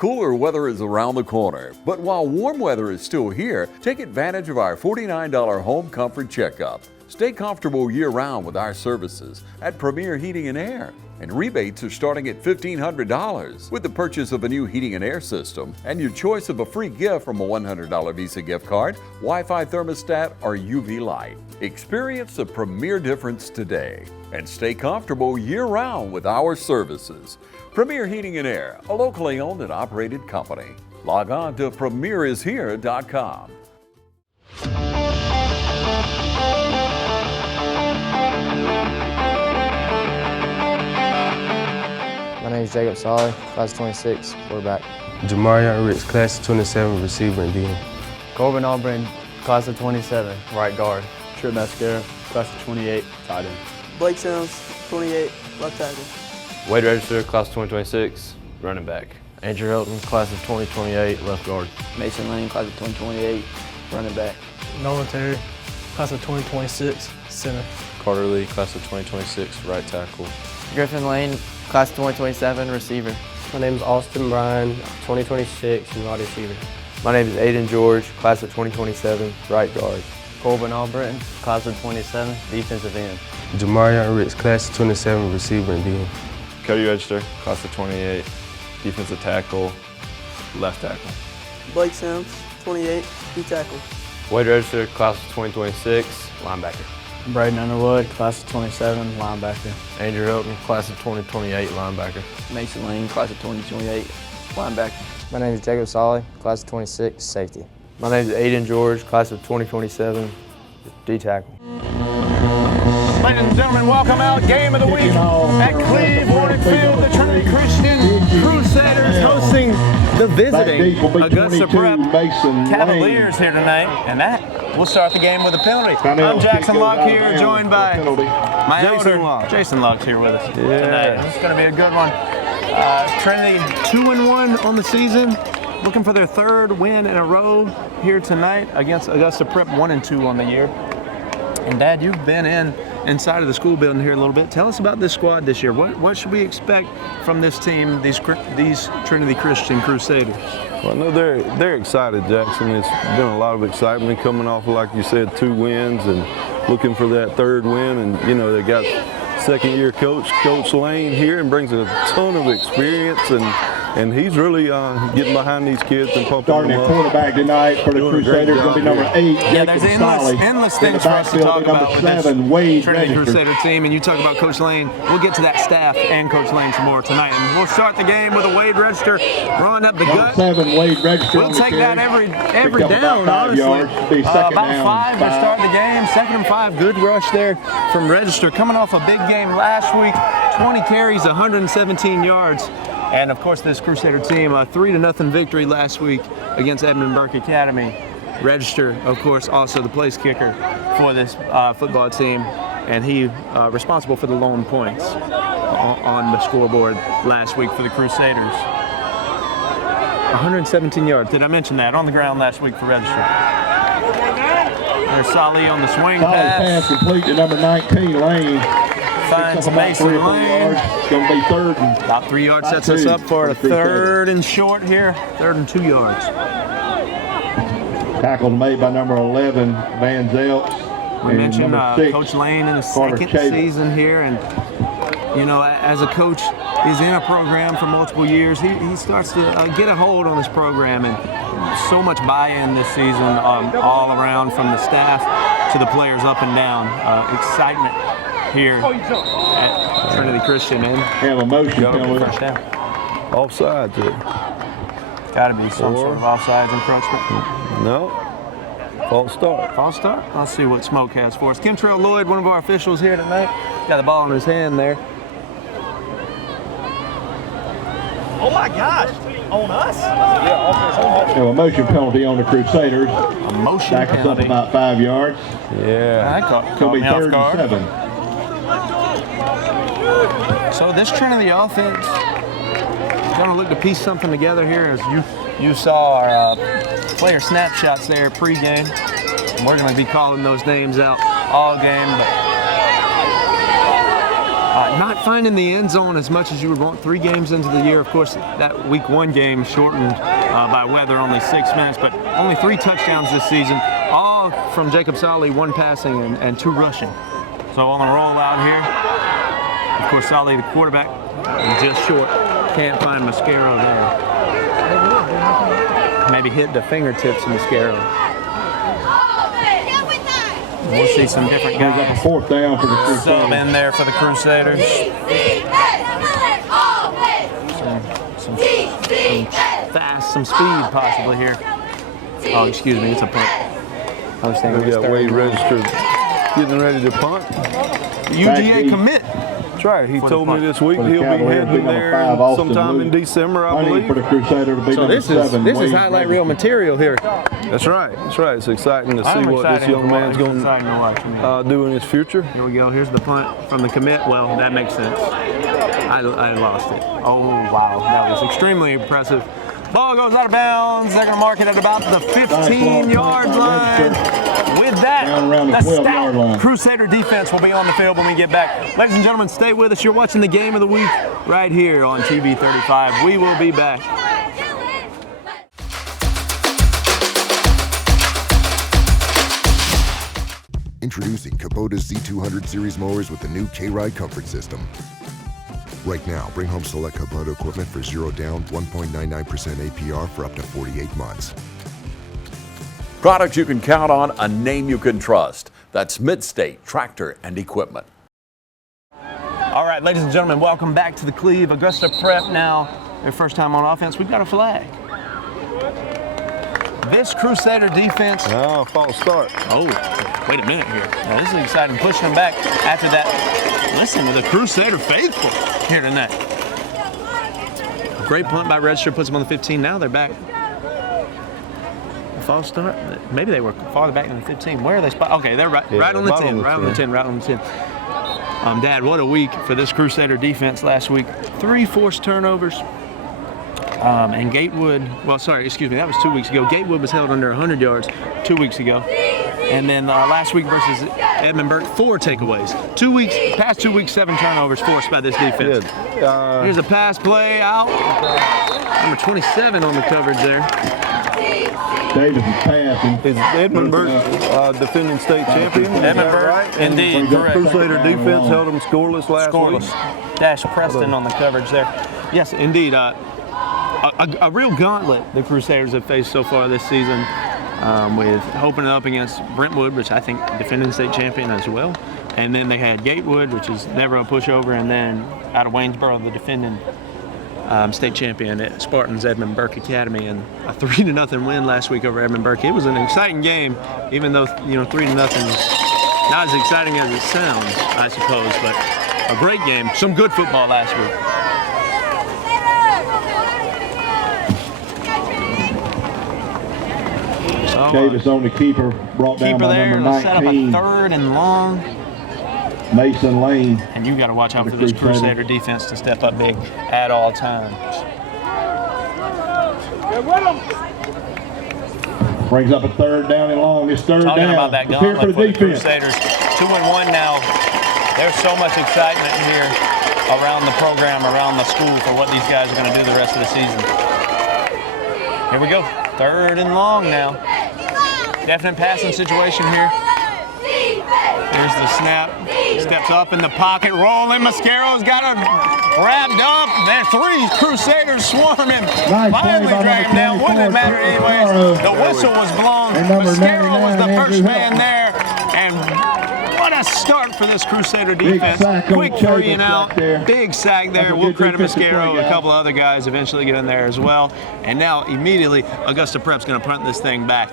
Cooler weather is around the corner, but while warm weather is still here, take advantage of our $49 home comfort checkup. Stay comfortable year-round with our services at Premier Heating and Air. And rebates are starting at $1,500 with the purchase of a new heating and air system and your choice of a free gift from a $100 Visa gift card, Wi-Fi thermostat, or UV light. Experience the Premier difference today and stay comfortable year-round with our services. Premier Heating and Air, a locally owned and operated company. Log on to premierishere.com. My name is Jacob Solly, class 26, quarterback. Jamarion Ricks, class of 27, receiver and DN. Corbin Auburn, class of 27, right guard. Trip Mascara, class of 28, tight end. Blake Sims, 28, left tackle. Wade Register, class of 2026, running back. Andrew Hilton, class of 2028, left guard. Mason Lane, class of 2028, running back. Nolan Terry, class of 2026, center. Carter Lee, class of 2026, right tackle. Griffin Lane, class of 2027, receiver. My name is Austin Bryan, 2026, and wide receiver. My name is Aiden George, class of 2027, right guard. Corbin Albritton, class of 27, defensive end. Jamarion Ricks, class of 27, receiver and DN. Cody Register, class of 28, defensive tackle, left tackle. Blake Sims, 28, D tackle. Wade Register, class of 2026, linebacker. Braden Underwood, class of 27, linebacker. Andrew Hilton, class of 2028, linebacker. Mason Lane, class of 2028, linebacker. My name is Jacob Solly, class of 26, safety. My name is Aiden George, class of 2027, D tackle. Ladies and gentlemen, welcome out. Game of the week at Cleveland Field. The Trinity Christian Crusaders hosting the visiting Augusta Prep Cavaliers here tonight. And that will start the game with a penalty. I'm Jackson Locke here, joined by my elder, Jason Locke's here with us tonight. It's going to be a good one. Trinity 2-1 on the season. Looking for their third win in a row here tonight against Augusta Prep, 1-2 on the year. And Dad, you've been inside of the school building here a little bit. Tell us about this squad this year. What should we expect from this team, these Trinity Christian Crusaders? Well, no, they're excited, Jackson. It's been a lot of excitement coming off, like you said, 2 wins and looking for that third win. And you know, they got second-year Coach Lane here and brings a ton of experience, and he's really getting behind these kids and pumping them up. Starting at quarterback tonight for the Crusaders going to be number 8, Yeah, there's endless things for us to talk about with this Trinity Crusader team, and you talk about Coach Lane. We'll get to that staff and Coach Lane some more tonight. And we'll start the game with a Wade Register running up the gut. 7 Wade Register. We'll take that every down, honestly. About 5 to start the game. 2nd and 5, good rush there from Register. Coming off a big game last week, 20 carries, 117 yards. And of course, this Crusader team, a 3-0 victory last week against Edmund Burke Academy. Register, of course, also the place kicker for this football team, and he responsible for the lone points on the scoreboard last week for the Crusaders. 117 yards. Did I mention that? On the ground last week for Register. There's Solly on the swing pass. Complete to number 19, Lane. Finds Mason Lane. Going to be third. About 3 yards sets us up for a 3rd and short here. 3rd and 2 yards. Tackle made by number 11, Van Zelt. We mentioned Coach Lane in his second season here, and you know, as a coach is in a program for multiple years, he starts to get a hold on this program, and so much buy-in this season all around, from the staff to the players up and down. Excitement here at Trinity Christian, and have a motion penalty. First down. Offsides. Got to be some sort of offsides encroachment. No. False start. False start? Let's see what Smoke has for us. Kentrell Lloyd, one of our officials here tonight, got the ball in his hand there. Oh my gosh, on us? So a motion penalty on the Crusaders. A motion penalty. Backs up about 5 yards. Yeah. That caught It'll be me off 3rd guard. and 7. So this Trinity offense is going to look to piece something together here, as you saw our player snapshots there pregame. We're going to be calling those names out all game, but Not finding the end zone as much as you would want 3 games into the year. Of course, that week 1 game shortened by weather, only 6 minutes, but only 3 touchdowns this season, all from Jacob Solly, 1 passing and 2 rushing. So on the roll out here, of course, Solly, the quarterback, just short. Can't find Mascaro there. Maybe hit the fingertips of Mascaro. We'll see some different guys. 4th down for the Crusaders. Sub in there for the Crusaders. Some fast, some speed possibly here. Oh, excuse me, it's a punt. I was thinking We got Wade registered, getting ready to punt. UGA commit. That's right. He told me this week For the he'll be Cavaliers, heading big there number 5, Austin sometime in Luke. December, I I need believe. for the Crusader to be So number this 7. is Wade highlight reel material here. That's right. That's right. It's exciting to see I'm what this young man's going exciting to watch. to do in his future. Here we go. Here's the punt from the commit. Well, that makes sense. I lost it. Oh, wow. That was extremely impressive. Ball goes out of bounds. They're going to mark it at about the 15-yard line. With that, the stout Crusader defense will be on the field when we get back. Ladies and gentlemen, stay with us. You're watching the game of the week right here on TV 35. We will be back. Introducing Kubota's Z200 series mowers with the new K-Ride comfort system. Right now, bring home select Kubota equipment for 0 down, 1.99% APR for up to 48 months. Products you can count on, a name you can trust. That's Mid-State Tractor and Equipment. All right, ladies and gentlemen, welcome back to the Cleve. Augusta Prep now, their first time on offense. We've got a flag. This Crusader defense. Oh, false start. Oh, wait a minute here. Now, this is exciting, pushing them back after that. Listen to the Crusader faithful here tonight. A great punt by Register, puts them on the 15. Now they're back. False start. Maybe they were farther back than the 15. Where are they? Okay, they're right on the 10. Right on the 10. Right on the 10. Dad, what a week for this Crusader defense last week. 3 forced turnovers. And Gatewood, well, sorry, excuse me, that was 2 weeks ago. Gatewood was held under 100 yards 2 weeks ago. And then last week versus Edmund Burke, 4 takeaways. Past 2 weeks, 7 turnovers forced by this defense. Here's a pass play out. Number 27 on the coverage there. Davis is passing. Is Edmund Burke defending state champion? Edmund Burke, right? indeed, correct. Crusader defense held them scoreless last week. Dash Preston on the coverage there. Yes, indeed. A real gauntlet the Crusaders have faced so far this season, with opening up against Brentwood, which I think defending state champion as well. And then they had Gatewood, which is never a pushover, and then out of Waynesboro, the defending state champion at Spartans Edmund Burke Academy, and a 3-0 win last week over Edmund Burke. It was an exciting game, even though 3-0 not as exciting as it sounds, I suppose, but a great game. Some good football last week. Davis on the keeper, brought down by number 19. Set up a 3rd and long. Mason Lane. And you got to watch out for this Crusader defense to step up big at all times. Brings up a 3rd down and long. It's 3rd Talking down. about that Prepare gauntlet for the for the defense. Crusaders. 2-1 now. There's so much excitement here around the program, around the school for what these guys are going to do the rest of the season. Here we go. 3rd and long now. Definite passing situation here. Here's the snap. Steps up in the pocket, rolling. Mascaro's got it wrapped up. There, 3 Crusaders swarming. Finally dragged him down. Wouldn't have mattered anyways. The whistle was blown. Mascaro was the first man there. And what a start for this Crusader defense. Quick 3 and out. Big sack there. We'll credit Mascaro. A couple other guys eventually get in there as well. And now immediately Augusta Prep's going to punt this thing back.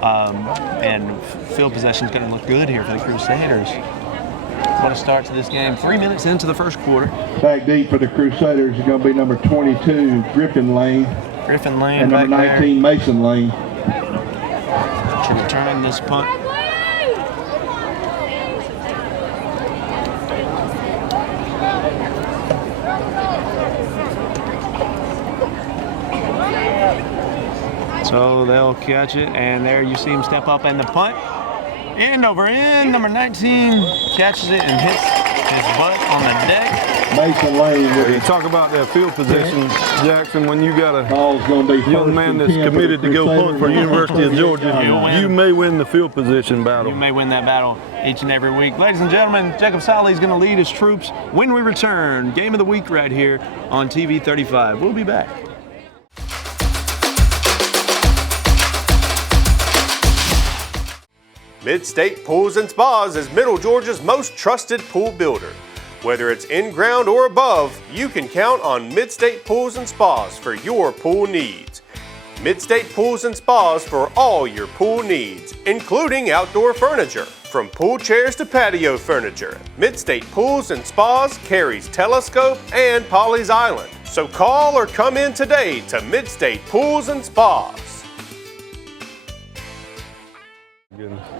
And field possession is going to look good here for the Crusaders. What a start to this game. 3 minutes into the first quarter. Back deep for the Crusaders is going to be number 22, Griffin Lane. Griffin Lane and number 19, there. Mason Lane. To return this punt. So they'll catch it, and there you see him step up and the punt. End over end, number 19 catches it and hits His butt on the deck. Mason Lane with You talk about that field position, Jackson, when you got a ball's going to be young man that's committed to go punt for University of Georgia, you may win the field position battle. You may win that battle each and every week. Ladies and gentlemen, Jacob Solly is going to lead his troops when we return. Game of the week right here on TV 35. We'll be back. Mid-State Pools and Spas is Middle Georgia's most trusted pool builder. Whether it's in-ground or above, you can count on Mid-State Pools and Spas for your pool needs. Mid-State Pools and Spas for all your pool needs, including outdoor furniture. From pool chairs to patio furniture, Mid-State Pools and Spas carries Telescope and Polly's Island. So call or come in today to Mid-State Pools and Spas.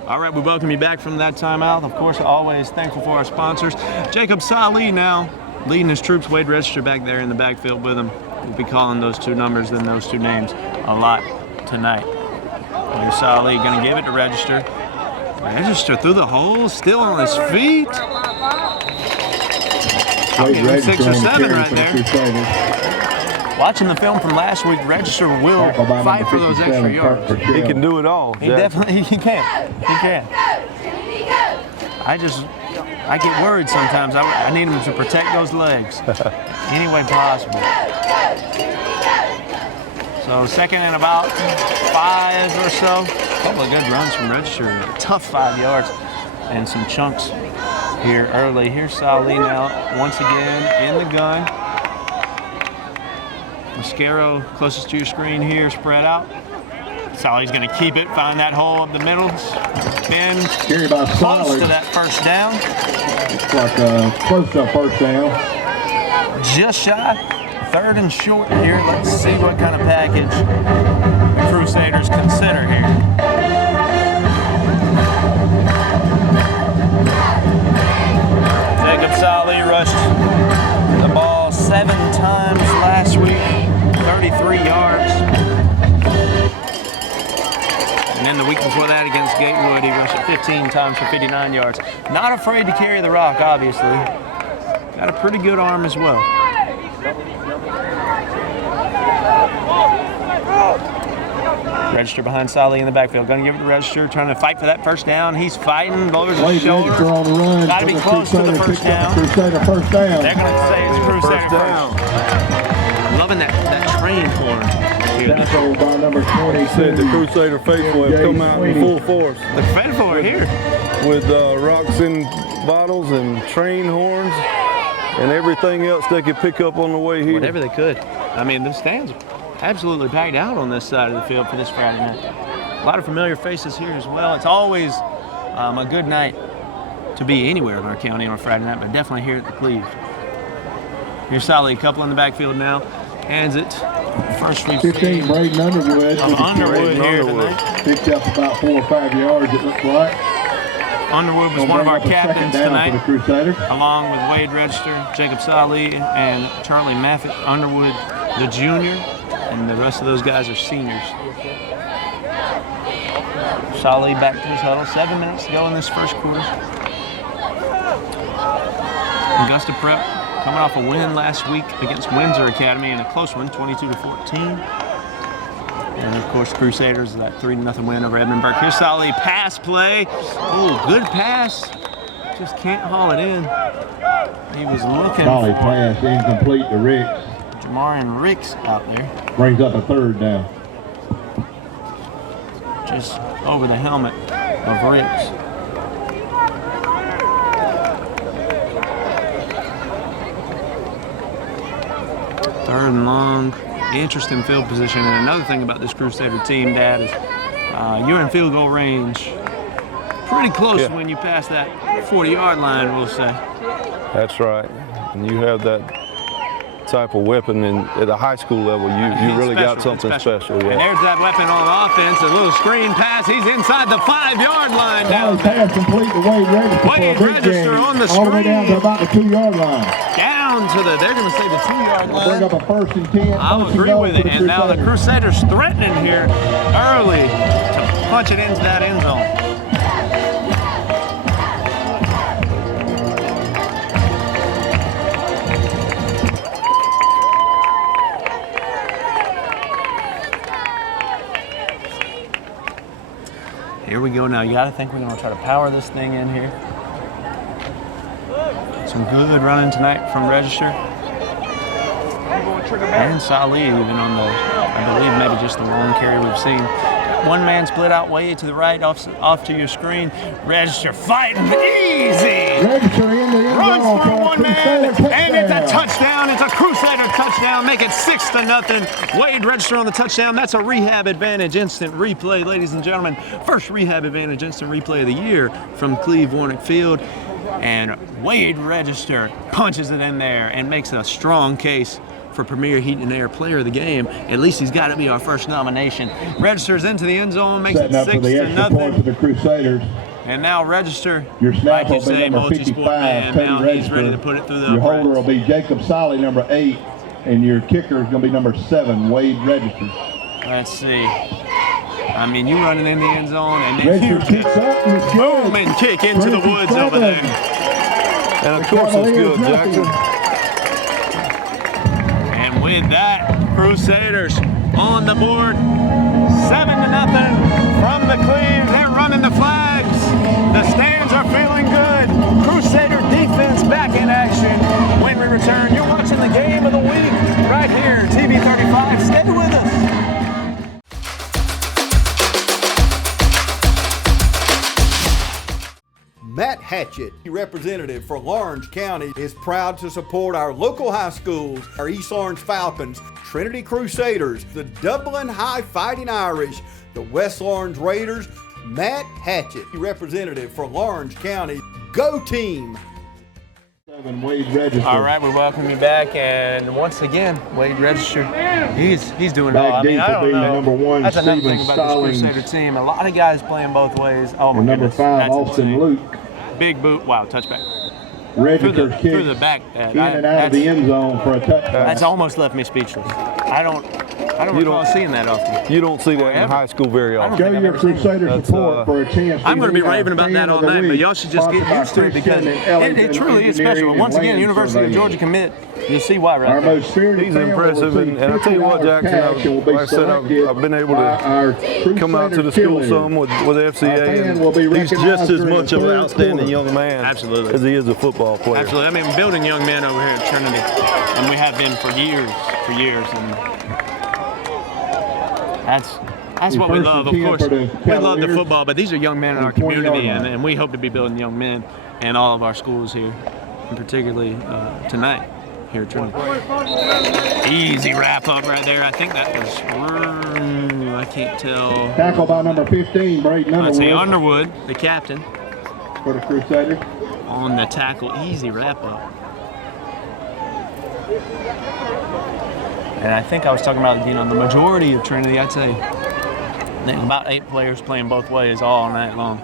All right, we welcome you back from that timeout. Of course, always thankful for our sponsors. Jacob Solly now leading his troops. Wade Register back there in the backfield with him. We'll be calling those two numbers and those two names a lot tonight. Wade Solly going to give it to Register. Register through the hole, still on his feet. I'll give him 6 or 7 right there. Watching the film from last week, Register will fight for those extra yards. He can do it all. He definitely can. He can. I get worried sometimes. I need him to protect those legs any way possible. So second and about 5 or so. A couple of good runs from Register. A tough 5 yards and some chunks here early. Here's Solly now once again in the gun. Mascaro closest to your screen here, spread out. Solly's going to keep it, find that hole up the middle. Spin close to that first down. It's like close to a first down. Just shy. 3rd and short here. Let's see what kind of package the Crusaders consider here. Jacob Solly rushed the ball 7 times last week, 33 yards. And then the week before that against Gatewood, he rushed it 15 times for 59 yards. Not afraid to carry the rock, obviously. Got a pretty good arm as well. Register behind Solly in the backfield. Going to give it to Register, trying to fight for that first down. He's fighting, lowers his shoulder. On the run. Got to be close to the first down. Crusader first down. They're going to say it's Crusader first. Loving that train horn. Tackle by number 20. Said the Crusader faithful have come out in full force. The faithful are here. With rocks in bottles and train horns and everything else they could pick up on the way here. Whatever they could. I mean, the stands absolutely packed out on this side of the field for this Friday night. A lot of familiar faces here as well. It's always a good night to be anywhere in our county on a Friday night, but definitely here at the Cleve. Here's Solly, a couple in the backfield now. Hands it. First we've 15, Braden Underwood. Underwood here tonight. Picked up about 4 or 5 yards, it looks like. Underwood was one of our captains tonight, for the Crusaders. along with Wade Register, Jacob Solly, and Charlie Maffitt. Underwood, the junior, and the rest of those guys are seniors. Solly back to his huddle. 7 minutes to go in this first quarter. Augusta Prep coming off a win last week against Windsor Academy in a close one, 22-14. And of course, Crusaders, that 3-0 win over Edmund Burke. Here's Solly, pass play. Oh, good pass. Just can't haul it in. He was looking Solly pass incomplete to Ricks. Jamarian Ricks out there. Brings up a 3rd down. Just over the helmet of Ricks. Third and long. Interesting field position. And another thing about this Crusader team, Dad, is you're in field goal range pretty close when you pass that 40-yard line, we'll say. That's right. And you have that type of weapon at a high school level, you really got something special. Yeah. And there's that weapon on offense, a little screen pass. He's inside the 5-yard line down there. Pass complete to Wade Register. Wade Register on the screen. All the way down to about the 2-yard line. Down to they're going to say the 2-yard line. Bring up a 1st and 10. I'll agree with it. And now the Crusaders threatening here early to punch it into that end zone. Here we go now. You gotta think we're gonna try to power this thing in here. Some good running tonight from Register. And Salih even on the, I believe maybe just the long carry we've seen. One man split out way to the right off to your screen. Register fighting easy. Register in the end Runs zone through for a one man, Crusader and it's a touchdown. touchdown. It's a Crusader touchdown. Make it 6-0. Wade Register on the touchdown. That's a Rehab Advantage instant replay, ladies and gentlemen. First Rehab Advantage instant replay of the year from Cleve Warnick Field. And Wade Register punches it in there and makes a strong case for Premier Heat and Air Player of the Game. At least he's got to be our first nomination. Registers into the end zone, makes it 6-0. For the Crusaders. And now Register, Your snap like you will be say, number multi-sport 55, man. Cody Now Register. he's ready to put it through the Your uprights. holder will be Jacob Solly, number 8, and your kicker is going to be number 7, Wade Register. Let's see. I mean, you running in the end zone, and then you Register kicks up and it's good. boom and kick into the woods over there. And of course it's good, Jackson. And with that, Crusaders on the board, 7-0 from the Cleve. They're running the flags. The stands are feeling good. Crusader defense back in action. When we return, you're watching the game of the week right here, TV 35. Stay with us. Matt Hatchett, representative for Lawrence County, is proud to support our local high schools, our East Orange Falcons, Trinity Crusaders, the Dublin High Fighting Irish, the West Orange Raiders. Matt Hatchett, representative for Lawrence County. Go team! Wade Register. All right, we welcome you back, and once again, Wade Register, he's doing well. I mean, I don't know. Number 1, That's another Stephen thing about Stallings. this Crusader team. A lot of guys playing both ways. Oh my And number goodness, 5, that's Austin insane. Luke. Big boot, wow, touchback. Register Through the kicks back. in and out of the end zone for a touchdown. That's almost left me speechless. I don't recall seeing that often. You don't see that in high school very often. Show your Crusader support for a chance. I'm going to be raving about that all night, but y'all should just get used to it because it truly is special. Once again, University of Georgia commit, you'll see why right there. He's impressive, and I tell you what, Jackson, like I said, I've been able to come out to the school some with FCA, and he's just as much of an outstanding young man as he is a football player. Absolutely. I mean, building young men over here at Trinity, and we have been for years, and that's what we love. Of course, we love the football, but these are young men in our community, and we hope to be building young men in all of our schools here, and particularly tonight here at Trinity. Easy wrap up right there. I think that was, I can't tell. Tackle by number 15, Braden Underwood. Let's see, Underwood, the captain. For the Crusaders. On the tackle, easy wrap up. And I think I was talking about, the majority of Trinity, I'd say, about 8 players playing both ways all night long.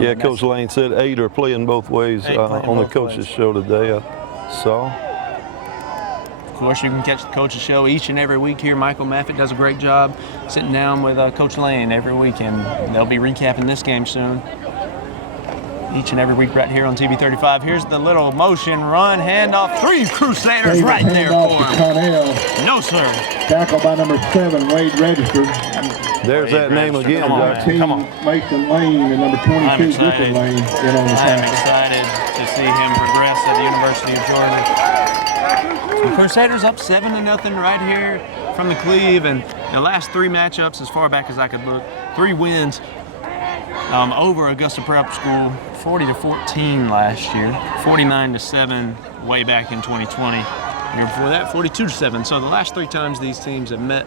Yeah, Coach Lane said 8 are playing both ways on the coaches' show today. I saw. Of course, you can catch the coaches' show each and every week here. Michael Maffitt does a great job sitting down with Coach Lane every weekend. They'll be recapping this game soon. Each and every week right here on TV 35. Here's the little motion run handoff. 3 Crusaders right there for him. No, sir. Tackle by number 7, Wade Register. There's that name again, Jackson. Come on. Mason Lane and number 22, Griffin Lane, in on the I'm tackle. excited to see him progress at the University of Georgia. The Crusaders up 7-0 right here from the Cleve, and the last 3 matchups, as far back as I could look, 3 wins over Augusta Prep School, 40-14 last year, 49-7 way back in 2020. The year before that, 42-7. So the last 3 times these teams have met,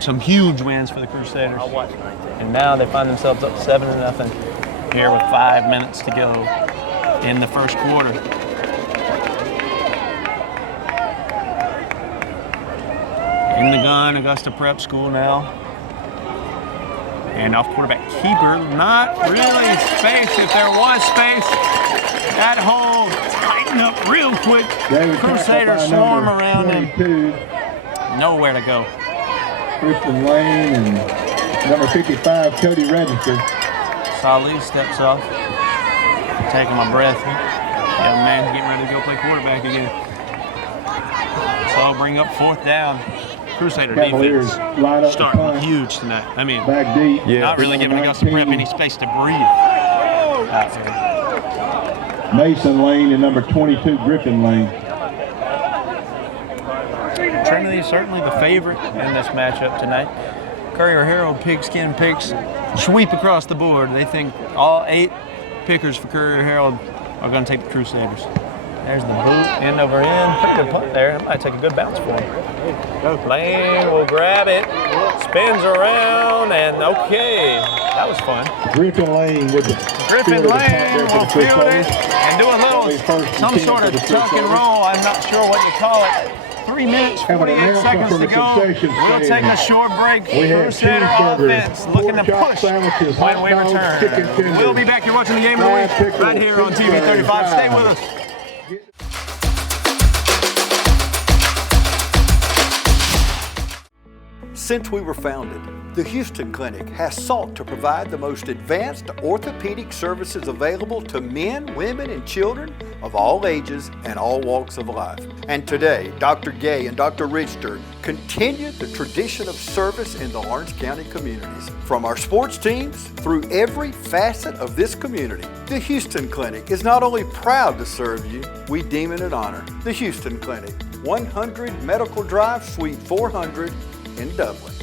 some huge wins for the Crusaders. And now they find themselves up 7-0 here with 5 minutes to go in the first quarter. In the gun, Augusta Prep School now. And off quarterback keeper, not really space. If there was space, that hole tighten up real quick. Crusaders swarm around him. Nowhere to go. Christian Lane and number 55, Cody Register. Salih steps off. Taking my breath. Young man getting ready to go play quarterback again. So I'll bring up 4th down Crusader Cavaliers defense line up starting front. huge tonight. I mean, Back deep. not really giving Augusta Prep any space to breathe out here. Mason Lane and number 22, Griffin Lane. Trinity certainly the favorite in this matchup tonight. Courier Herald Pigskin picks sweep across the board. They think all 8 pickers for Courier Herald are going to take the Crusaders. There's the boot, end over end. Pretty good punt there. It might take a good bounce for him. Lane will grab it, spins around, and okay, that was fun. Griffin Lane with the Griffin Lane will field it and do a little, some sort of tuck and roll. I'm not sure what you call it. 3 minutes, 48 seconds to go. We'll take a short break. Crusader offense looking to push when we return. We'll be back. You're watching the Game of the Week right here on TV 35. Stay with us. Since we were founded, the Houston Clinic has sought to provide the most advanced orthopedic services available to men, women, and children of all ages and all walks of life. And today, Dr. Gay and Dr. Richter continue the tradition of service in the Orange County communities. From our sports teams through every facet of this community, the Houston Clinic is not only proud to serve you, we deem it an honor. The Houston Clinic, 100 Medical Drive, Suite 400 in Dublin.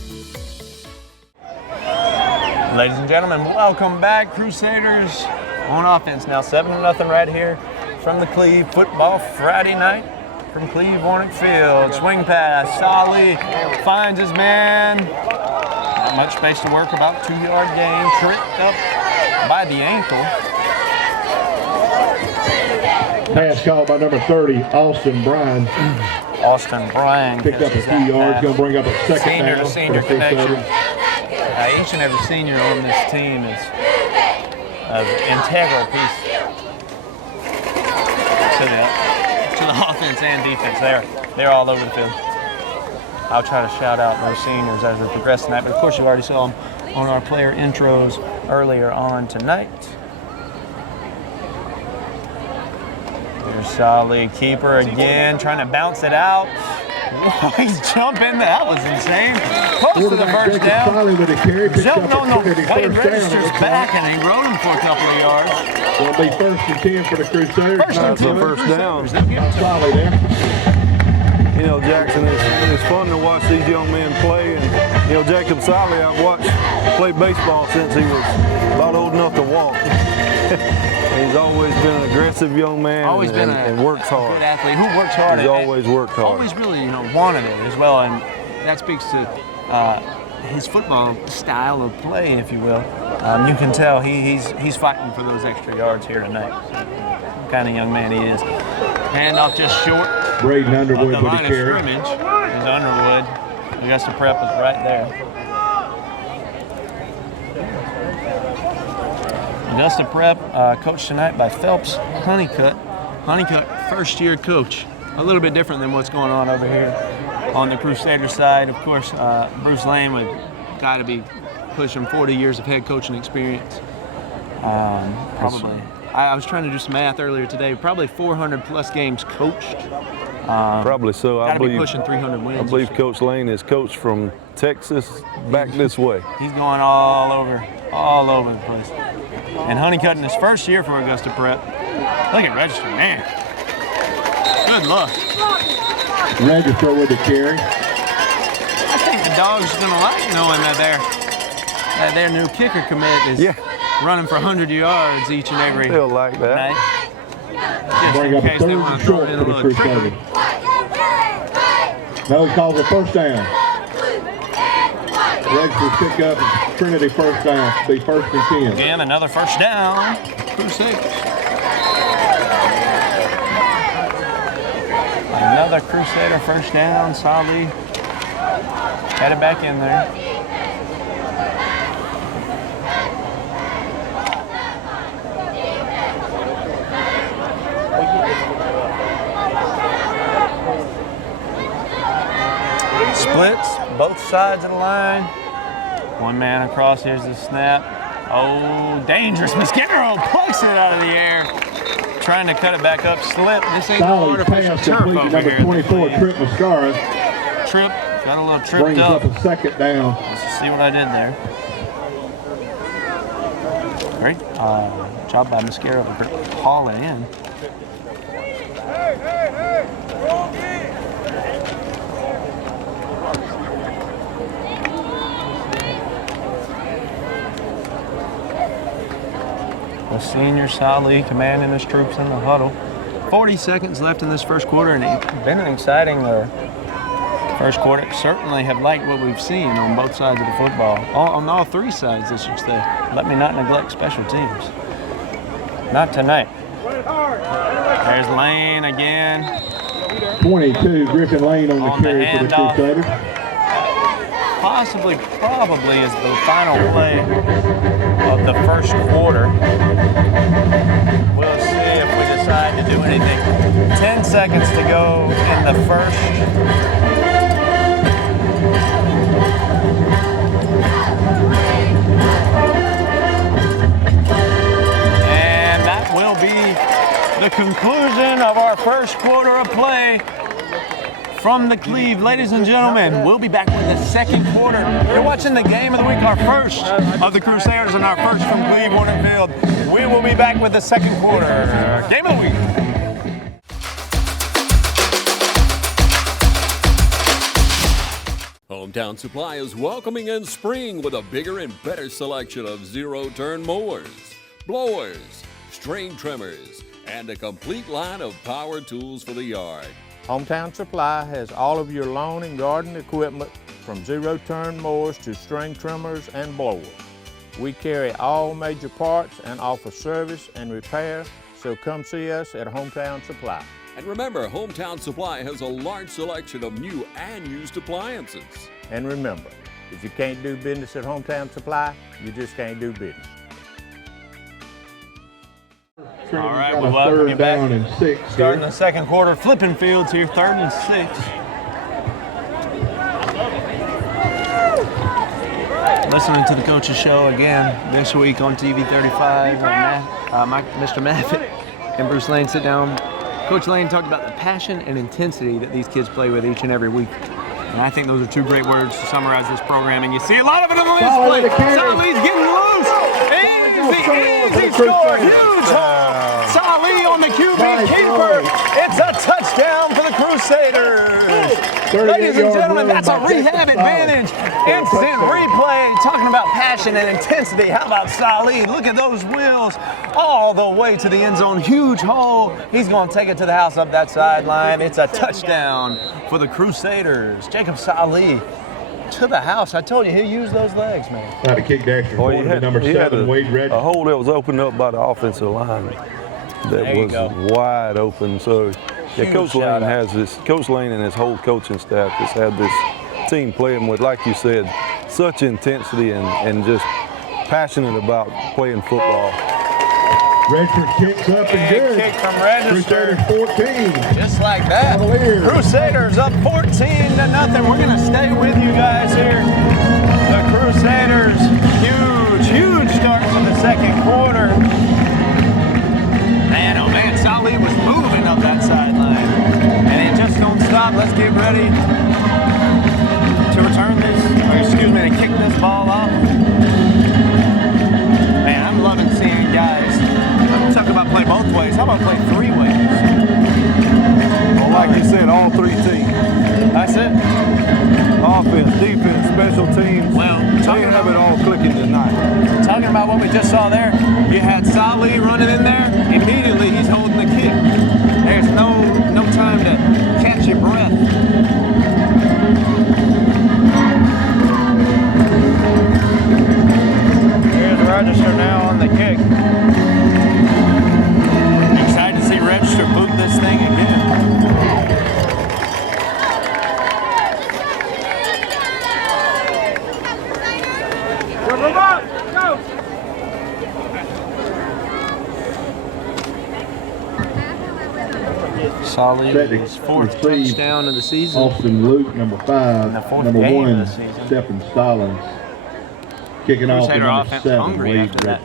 Ladies and gentlemen, welcome back. Crusaders on offense now, 7-0 right here from the Cleve. Football Friday night from Cleve Warnick Field. Swing pass, Solly finds his man. Not much space to work, about 2-yard gain. Tripped up by the ankle. Pass called by number 30, Austin Bryan. Austin Bryan picked up a few yards, going to bring up a second senior down. To senior connection. Each and every senior on this team is an integral piece to the offense and defense. They're all over the field. I'll try to shout out those seniors as we progress tonight, but of course you already saw them on our player intros earlier on tonight. Here's Solly, keeper again, trying to bounce it out. He's jumping, that was insane. Close to the first down. Jumping on the white register's back and he rode him for a couple of yards. It'll be 1st and 10 for the Crusaders. That's the first down. Solly there. You know, Jackson, it's fun to watch these young men play. And, you know, Jacob Solly, I've watched play baseball since he was about old enough to walk. He's always been an aggressive young man and works hard. Good athlete who works hard. He's always worked hard. Always really, wanted it as well, and that speaks to his football style of play, if you will. You can tell he's fighting for those extra yards here tonight. What kind of young man he is. Handoff just short. Braden Underwood of the with line the carry. of scrimmage is Underwood. Augusta Prep is right there. Augusta Prep, coached tonight by Phelps Honeycutt. Honeycutt, first-year coach. A little bit different than what's going on over here on the Crusader side. Of course, Bruce Lane would got to be pushing 40 years of head coaching experience. Probably. I was trying to do some math earlier today. Probably 400-plus games coached. Probably so. I believe pushing 300 wins. I believe Coach Lane is coached from Texas back this way. He's going all over the place. And Honeycutt in his first year for Augusta Prep. Look at Register, man. Good luck. Register with the carry. I think the Dogs are going to like knowing that their new kicker commit is running for 100 yards each and every They'll like that. night. Just Bring in up a case they 3rd want and to throw short in a for the little Crusaders. trickery. No, he calls a first down. Register pick up Trinity first down. Be 1st and 10. Again, another first down. Crusaders. Another Crusader first down. Solly had it back in there. Splits both sides of the line. One man across, here's the snap. Oh, dangerous. Mascaro plucks it out of the air. Trying to cut it back up, slip. This ain't no artificial turf over here. Number 24, Trip Mascara. Trip got a little tripped Brings up. up a second down. Let's see what I did there. Great job by Mascara to haul it in. The senior Sally commanding his troops in the huddle. 40 seconds left in this first quarter, and it's been an exciting first quarter. Certainly have liked what we've seen on both sides of the football. On all three sides, I should say. Let me not neglect special teams. Not tonight. There's Lane again. 22, Griffin Lane on the carry for the Crusaders. Possibly, probably is the final play of the first quarter. We'll see if we decide to do anything. 10 seconds to go in the first. And that will be the conclusion of our first quarter of play from the Cleve. Ladies and gentlemen, we'll be back with the second quarter. You're watching the game of the week, our first of the Crusaders and our first from Cleve Warner Field. We will be back with the second quarter. Game of the week. Hometown Supply is welcoming in spring with a bigger and better selection of zero-turn mowers, blowers, string trimmers, and a complete line of power tools for the yard. Hometown Supply has all of your lawn and garden equipment from zero-turn mowers to string trimmers and blowers. We carry all major parts and offer service and repair, so come see us at Hometown Supply. And remember, Hometown Supply has a large selection of new and used appliances. And remember, if you can't do business at Hometown Supply, you just can't do business. All right, we welcome you back. Starting the second quarter, flipping fields here, 3rd and 6. Listening to the coach's show again this week on TV 35. Mr. Maffitt and Bruce Lane sit down. Coach Lane talked about the passion and intensity that these kids play with each and every week. And I think those are two great words to summarize this program. And you see a lot of it on the display. Sally's getting loose. Easy score. Huge haul. Sally on the QB keeper. It's a touchdown for the Crusaders. Ladies and gentlemen, that's a rehab advantage. Instant replay. Talking about passion and intensity. How about Sally? Look at those wheels all the way to the end zone. Huge hole. He's going to take it to the house up that sideline. It's a touchdown for the Crusaders. Jacob Sally to the house. I told you he'll use those legs, man. Had a kick dash for number 7, Wade Red. A hole that was opened up by the offensive line that was wide open. So yeah, Coach Lane has this. Coach Lane and his whole coaching staff has had this team playing with, like you said, such intensity and just passionate about playing football. Redford kicks up and good. Kick from Register. Crusaders 14. Just like that. Cavaliers. Crusaders up 14-0. We're going to stay with you guys here. The Crusaders, huge start to the second quarter. Man, oh man, Sally was moving up that sideline. And it just don't stop. Let's get ready to return this, to kick this ball off. Man, I'm loving seeing guys. Talk about play both ways. How about play 3 ways? Well, like you said, all 3 teams. That's it. Offense, defense, special teams. Well, they have it all clicking tonight. Talking about what we just saw there, you had Sally running in there. Immediately, he's holding the kick. There's no time to catch your breath. Here's Register now on the kick. Excited to see Register boot this thing again. Solid, his 4th touchdown of the season. Austin Luke, number 5. Number 1, Stephen Stallings. Kicking off the number 7, hungry after that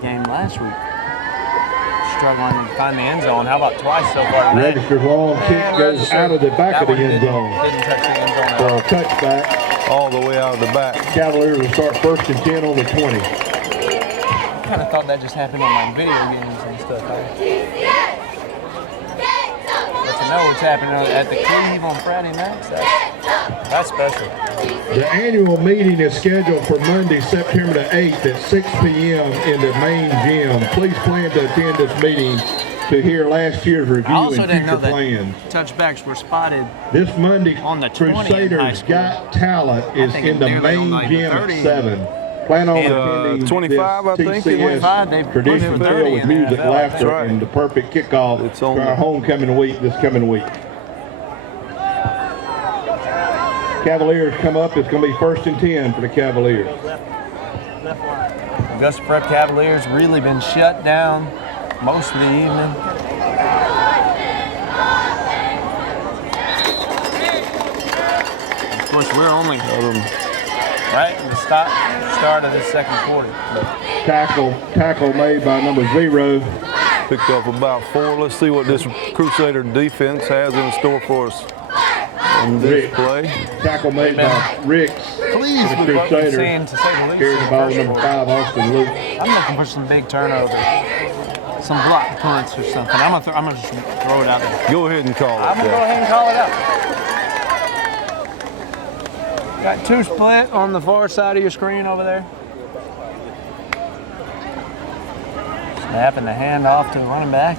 game last week. struggling to find the end zone. How about twice so far tonight? Registered long kick goes out of the back of the end zone. Didn't touch the end zone at For all. a touchback. All the way out of the back. Cavaliers will start 1st and 10 on the 20. I kind of thought that just happened on like video games and stuff. But to know what's happening at the Cleve on Friday nights, that's special. The annual meeting is scheduled for Monday, September the 8th at 6 p.m. in the main gym. Please plan to attend this meeting to hear last year's review and future plans. Touchbacks were spotted this Monday on the 20 Crusaders Got Talent is in the main gym at 7. Plan on attending 25, I think. TCS traditional field with music, laughter, right. and the perfect kickoff for our homecoming week this coming week. Cavaliers come up. It's going to be 1st and 10 for the Cavaliers. Augusta Prep Cavaliers really been shut down most of the evening. Of course, we're only right in the start of the second quarter. Tackle made by number 0. Picked up about 4. Let's see what this Crusader defense has in store for us on this play. Tackle made by Ricks. Please, the Crusaders. to say the least. Carried the ball number 5, Austin Luke. I'm looking for some big turnovers, some block punts or something. I'm gonna just throw it out there. Go ahead and call it. I'm gonna go ahead and call it out. Got 2 split on the far side of your screen over there. Snapping the handoff to the running back.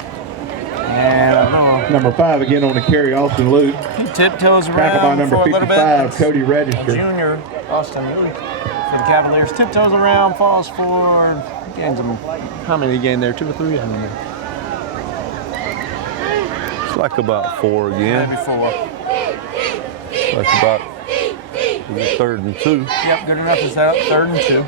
And a little number 5 again on the carry, Austin Luke. He tiptoes around Tackled by number for a little 55, bit. Cody Register. Junior Austin Luke for the Cavaliers. Tiptoes around, falls forward. Gains him. How many he gained there? 2 or 3? How many? It's like about 4 again. Maybe 4. Like about 3rd and 2. Yep, good enough to set up 3rd and 2.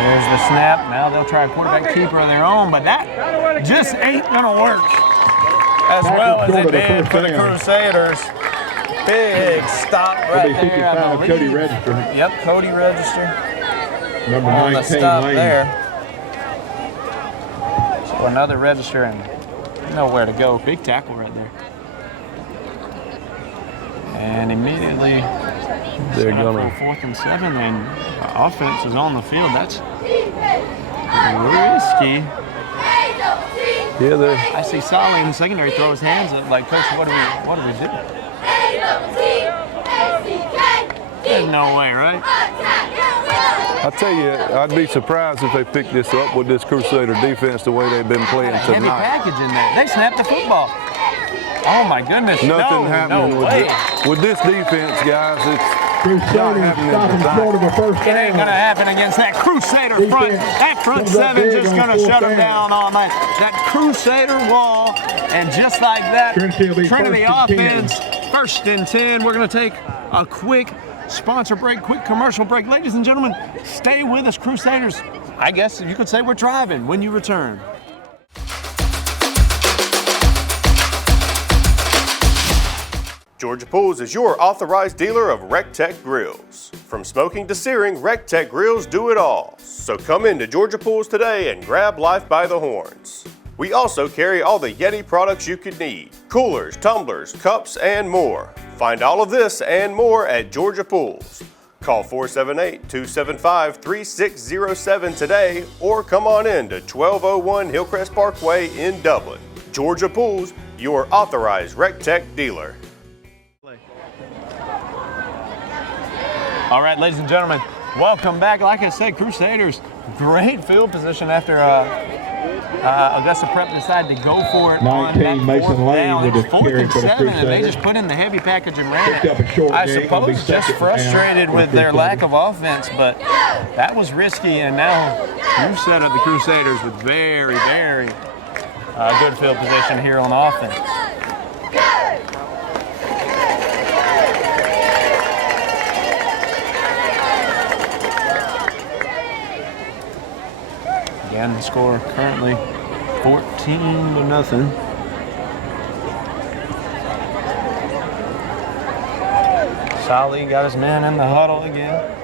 There's the snap. Now they'll try a quarterback keeper of their own, but that just ain't gonna work as well as it did for the Crusaders. Big stop right there, I believe. Cody Register. Yep, Cody Register. Number on 19 the stop Lane. there. So another Register and nowhere to go. Big tackle right there. And immediately they're gonna 4th and 7, and offense is on the field. That's risky. Yeah, I see Solly in the secondary throw his hands up like, Coach, what do we do? There's no way, right? I tell you, I'd be surprised if they picked this up with this Crusader defense the way they've been playing Heavy tonight. package in there. They snapped the football. Oh my goodness! Nothing happening no way. with this defense, guys. It's Crusaders not happening stopping tonight. short of a first It ain't gonna happen against that Crusader front. That front comes up 7's big just on gonna 4th shut them down. down all night. That Crusader wall, and just like that, Trinity will be Trinity 1st and 10. offense, 1st and 10. We're gonna take a quick sponsor break, quick commercial break. Ladies and gentlemen, stay with us, Crusaders. I guess you could say we're driving when you return. Georgia Pools is your authorized dealer of RecTech grills. From smoking to searing, RecTech grills do it all. So come into Georgia Pools today and grab life by the horns. We also carry all the Yeti products you could need: coolers, tumblers, cups, and more. Find all of this and more at Georgia Pools. Call 478-275-3607 today or come on in to 1201 Hillcrest Parkway in Dublin. Georgia Pools, your authorized RecTech dealer. All right, ladies and gentlemen, welcome back. Like I said, Crusaders, great field position after Augusta Prep decided to go for it 19 on that Mason 4th Lane down. with It was the 4th carry and for the 7, and they Crusaders. just put in the heavy package and ran Picked up a short it. I gain, gonna be suppose just 2nd frustrated down with for their lack Crusaders. of offense, but that was risky, and now you set up the Crusaders with very, very good field position here on offense. Again, the score currently 14-0. Solly got his man in the huddle again.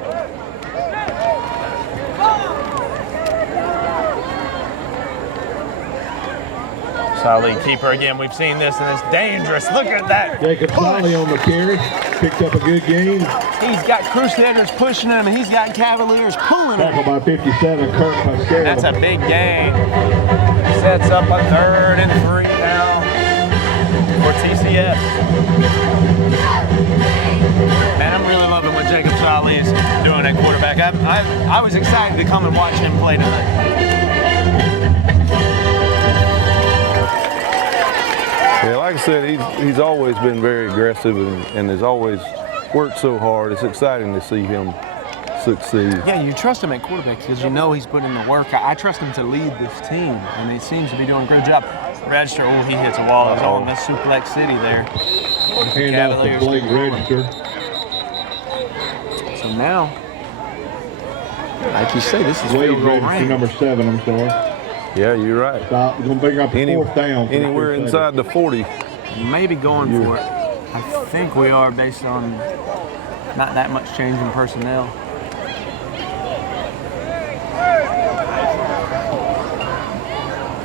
Solly keeper again. We've seen this and it's dangerous. Look at that. Jacob Solly on the carry. Picked up a good game. He's got Crusaders pushing him and he's got Cavaliers pulling him. Tackle by 57, Kirk Pascal. That's a big gain. Sets up a 3rd and 3 now for TCS. Man, I'm really loving what Jacob Solly is doing at quarterback. I was excited to come and watch him play tonight. Yeah, like I said, he's always been very aggressive and has always worked so hard. It's exciting to see him succeed. Yeah, you trust him at quarterback because you know he's putting in the work. I trust him to lead this team, and he seems to be doing a great job. Register, oh, he hits a wall. He's on this Suplex City there. Hand off to Blake Register. So now, like you say, this is Wade field goal Register, range. number 7, I'm sorry. Yeah, you're right. Stop. We're going to bring up a 4th down. Anywhere inside the 40. Maybe going for it. I think we are based on not that much change in personnel.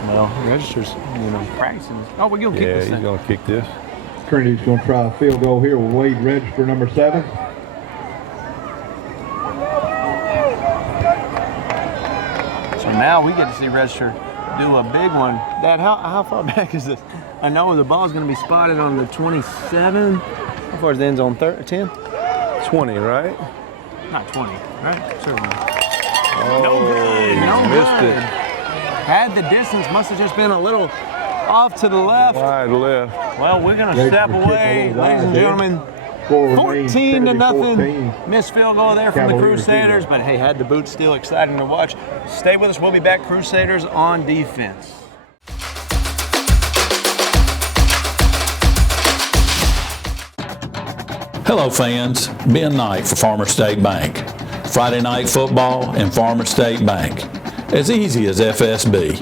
Well, Register's, practicing. Oh, we're going to kick this Yeah, he's going to kick this. Trinity's going to try a field goal here with Wade Register, number 7. So now we get to see Register do a big one. Dad, how far back is this? I know the ball's going to be spotted on the 27. How far is the end zone? 10? 20, right? Not 20, right? Certainly. Oh, No good. No missed good. it. Had the distance, must have just been a little off to the left. Wide left. Well, we're going to step away, ladies and gentlemen. 14-0. Missed field goal there from the Crusaders, but hey, had the boot still. Exciting to watch. Stay with us. We'll be back. Crusaders on defense. Hello fans, Ben Knight for Farmer State Bank. Friday night football and Farmer State Bank. As easy as FSB.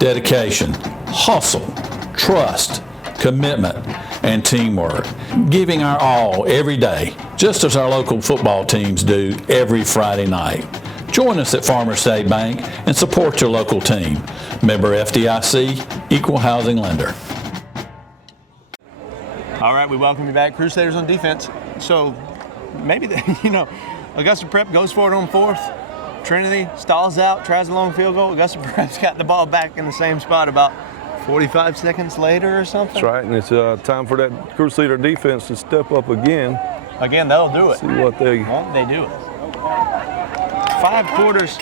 Dedication, hustle, trust, commitment, and teamwork. Giving our all every day, just as our local football teams do every Friday night. Join us at Farmer State Bank and support your local team. Member FDIC, Equal Housing Lender. All right, we welcome you back. Crusaders on defense. So maybe, Augusta Prep goes for it on 4th. Trinity stalls out, tries a long field goal. Augusta Prep's got the ball back in the same spot about 45 seconds later or something. That's right, and it's time for that Crusader defense to step up again. Again, they'll do it. See what they... Won't they do it? 5 quarters.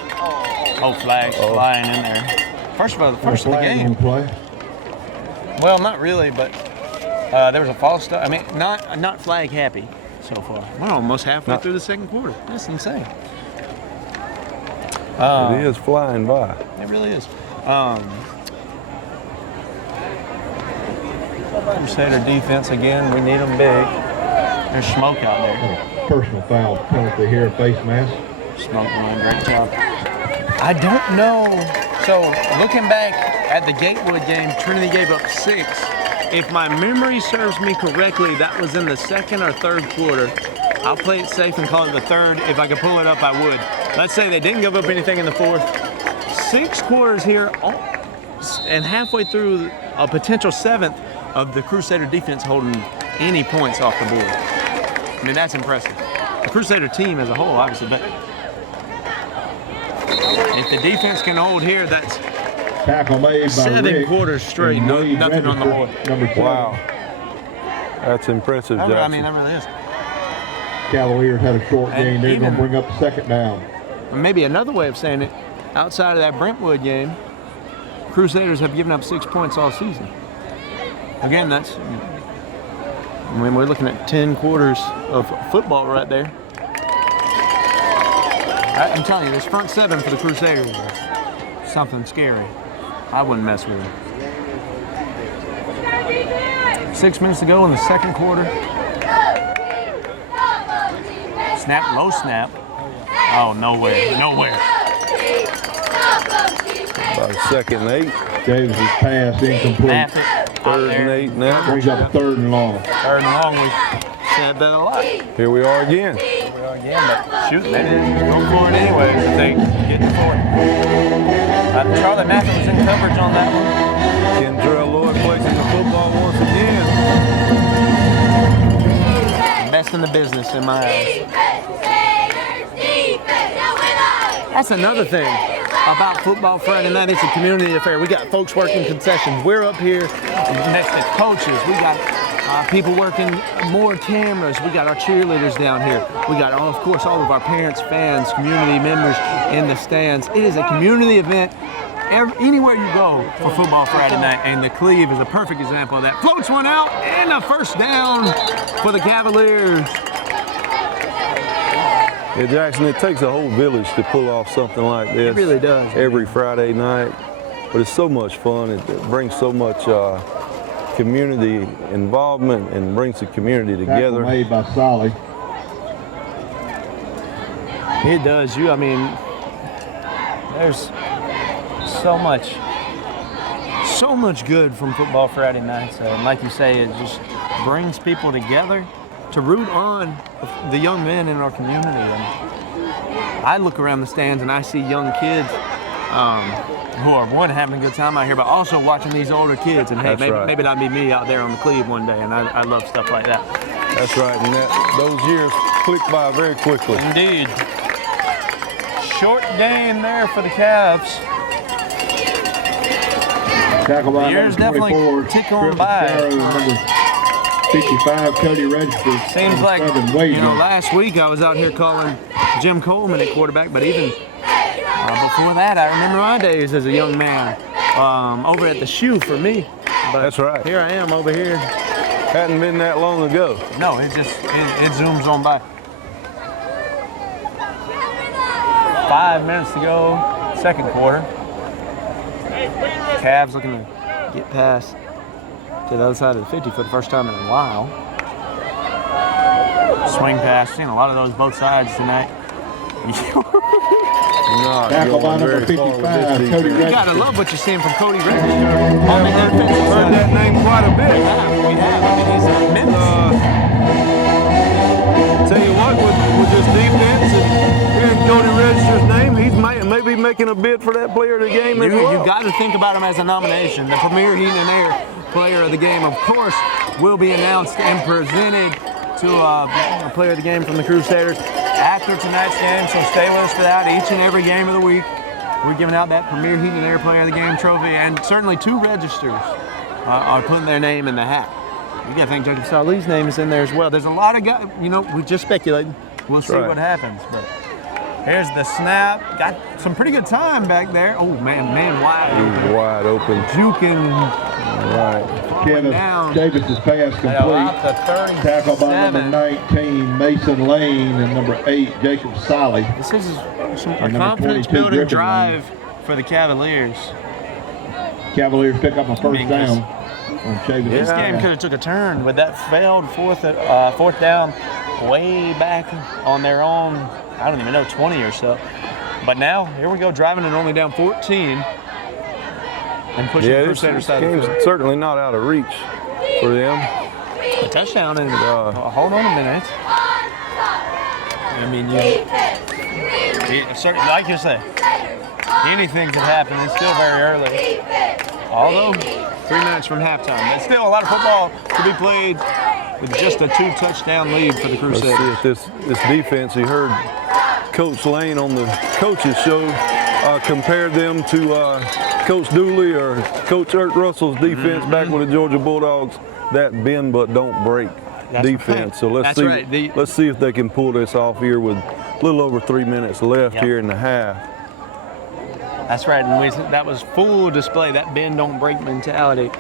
Oh, flags flying in there. First of all, the first of the game. Well, not really, but there was a false start. I mean, not flag happy so far. We're almost halfway through the second quarter. That's insane. It is flying by. It really is. Crusader defense again. We need them big. There's smoke out there. Personal foul penalty here, face mask. Smoke doing a great job. I don't know. So looking back at the Gatewood game, Trinity gave up 6. If my memory serves me correctly, that was in the 2nd or 3rd quarter. I'll play it safe and call it the 3rd. If I could pull it up, I would. Let's say they didn't give up anything in the 4th. 6 quarters here, and halfway through a potential 7th of the Crusader defense holding any points off the board. I mean, that's impressive. The Crusader team as a whole, obviously, but if the defense can hold here, that's tackle made by 7 Rick quarters straight, nothing on the board. Number 2. Wow. That's impressive, Jackson. I mean, that really is. Cavaliers had a short game. They're going to bring up 2nd down. Maybe another way of saying it, outside of that Brentwood game, Crusaders have given up 6 points all season. Again, we're looking at 10 quarters of football right there. I'm telling you, this front 7 for the Crusaders is something scary. I wouldn't mess with it. 6 minutes to go in the 2nd quarter. Snap, low snap. Oh, no way, nowhere. About a 2nd and 8. Davis's pass incomplete. 3rd and 8 now. Brings up 3rd and long. 3rd and long, we said that a lot. Here we are again. But shoot, they didn't go for it anyway. They getting for it. Charlie Mathis was in coverage on that one. Kendrell Lloyd placing the football once again. Best in the business in my eyes. That's another thing about Football Friday night. It's a community affair. We got folks working concessions. We're up here next to coaches. We got people working more cameras. We got our cheerleaders down here. We got, of course, all of our parents, fans, community members in the stands. It is a community event anywhere you go for Football Friday night, and the Cleve is a perfect example of that. Floats one out, and a first down for the Cavaliers. Yeah, Jackson, it takes a whole village to pull off something like this. It really does. Every Friday night. But it's so much fun. It brings so much community involvement and brings the community together. Tackle made by Solly. It does. I mean, there's so much good from Football Friday nights. And like you say, it just brings people together to root on the young men in our community. And I look around the stands and I see young kids who are, one, having a good time out here, but also watching these older kids. And hey, maybe that'll be me out there on the Cleve one day, and I love stuff like that. That's right, and those years click by very quickly. Indeed. Short gain there for the Cavs. Tackle by years number 24, definitely tick on by. Number 55, Cody Register. Seems like, last week I was out here calling Jim Coleman at quarterback, but even before that, I remember my days as a young man over at the shoe for me. But that's right. Here I am over here. Hadn't been that long ago. No, it zooms on by. 5 minutes to go, 2nd quarter. Cavs looking to get past to the other side of the 50 for the first time in a while. Swing pass, seen a lot of those both sides tonight. Tackle by number 55, Cody Register. You gotta love what you're seeing from Cody Register on the defensive side. Heard that name quite a bit. We have. I mean, he's immense. Tell you what, with this defense and hearing Cody Register's name, he's maybe making a bid for that player of the game as well. You got to think about him as a nomination. The premier heat and air player of the game, of course, will be announced and presented to a player of the game from the Crusaders after tonight's game, so stay with us for that. Each and every game of the week, we're giving out that premier heat and air player of the game trophy, and certainly 2 registers are putting their name in the hat. You got to think Jacob Salih's name is in there as well. There's a lot of guys, we're just speculating. We'll see what happens. But here's the snap. Got some pretty good time back there. Oh, man wide open. Wide open. Juking. Right. Kevin Davis's pass complete. Tackle by number 19, Mason Lane, and number 8, Jacob Solly. This is a confidence-building drive for the Cavaliers. Cavaliers pick up a first down. This game could have took a turn with that failed fourth down way back on their own, I don't even know, 20 or so. But now, here we go, driving and only down 14 and pushing the Crusaders side of the field. Certainly not out of reach for them. A touchdown and hold on a minute. I mean, certainly, like you say, anything could happen. It's still very early. Although 3 minutes from halftime, there's still a lot of football to be played with just a 2-touchdown lead for the Crusaders. Let's see if this defense, you heard Coach Lane on the coaches show compare them to Coach Dooley or Coach Ert Russell's defense back with the Georgia Bulldogs. That bend but don't break defense. So let's see if they can pull this off here with a little over 3 minutes left here in the half. That's right, and that was full display, that bend don't break mentality.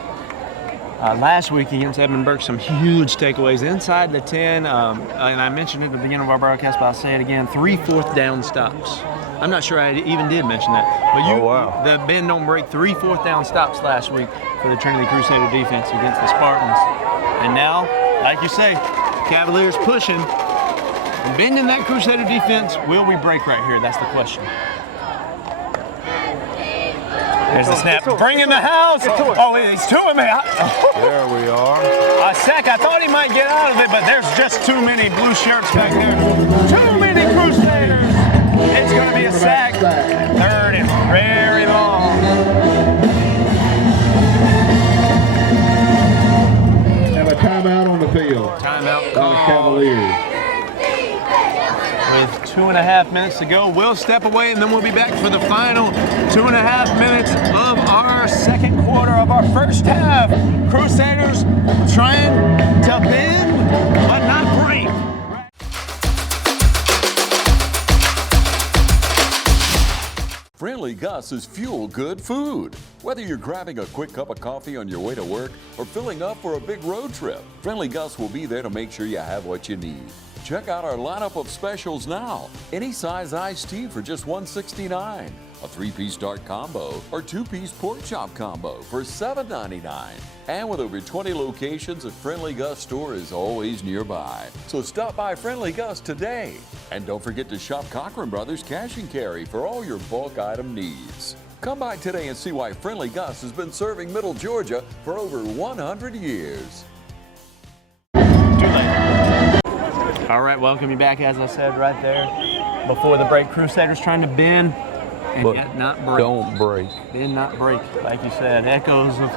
Last week against Edmund, some huge takeaways inside the 10, and I mentioned it at the beginning of our broadcast, but I'll say it again, 3 4th down stops. I'm not sure I even did mention that, but the bend don't break, 3 4th down stops last week for the Trinity Crusader defense against the Spartans. And now, like you say, Cavaliers pushing, and bending that Crusader defense. Will we break right here? That's the question. There's the snap. Bring in the house. Oh, he's to him. There we are. A sack. I thought he might get out of it, but there's just too many blue shirts back there. Too many Crusaders. It's going to be a sack. Third and very long. Have a timeout on the field. Timeout by the Cavaliers. With 2.5 minutes to go, we'll step away and then we'll be back for the final 2.5 minutes of our second quarter of our first half. Crusaders trying to bend but not break. Friendly Gus is fuel-good food. Whether you're grabbing a quick cup of coffee on your way to work or filling up for a big road trip, Friendly Gus will be there to make sure you have what you need. Check out our lineup of specials now. Any size iced tea for just $1.69. A 3-piece dark combo or 2-piece pork chop combo for $7.99. And with over 20 locations, a Friendly Gus store is always nearby. So stop by Friendly Gus today. And don't forget to shop Cochran Brothers Cash and Carry for all your bulk item needs. Come by today and see why Friendly Gus has been serving Middle Georgia for over 100 years. All right, welcome you back, as I said right there. Before the break, Crusaders trying to bend and But yet not break. don't break. Bend, not break. Like you said, echoes of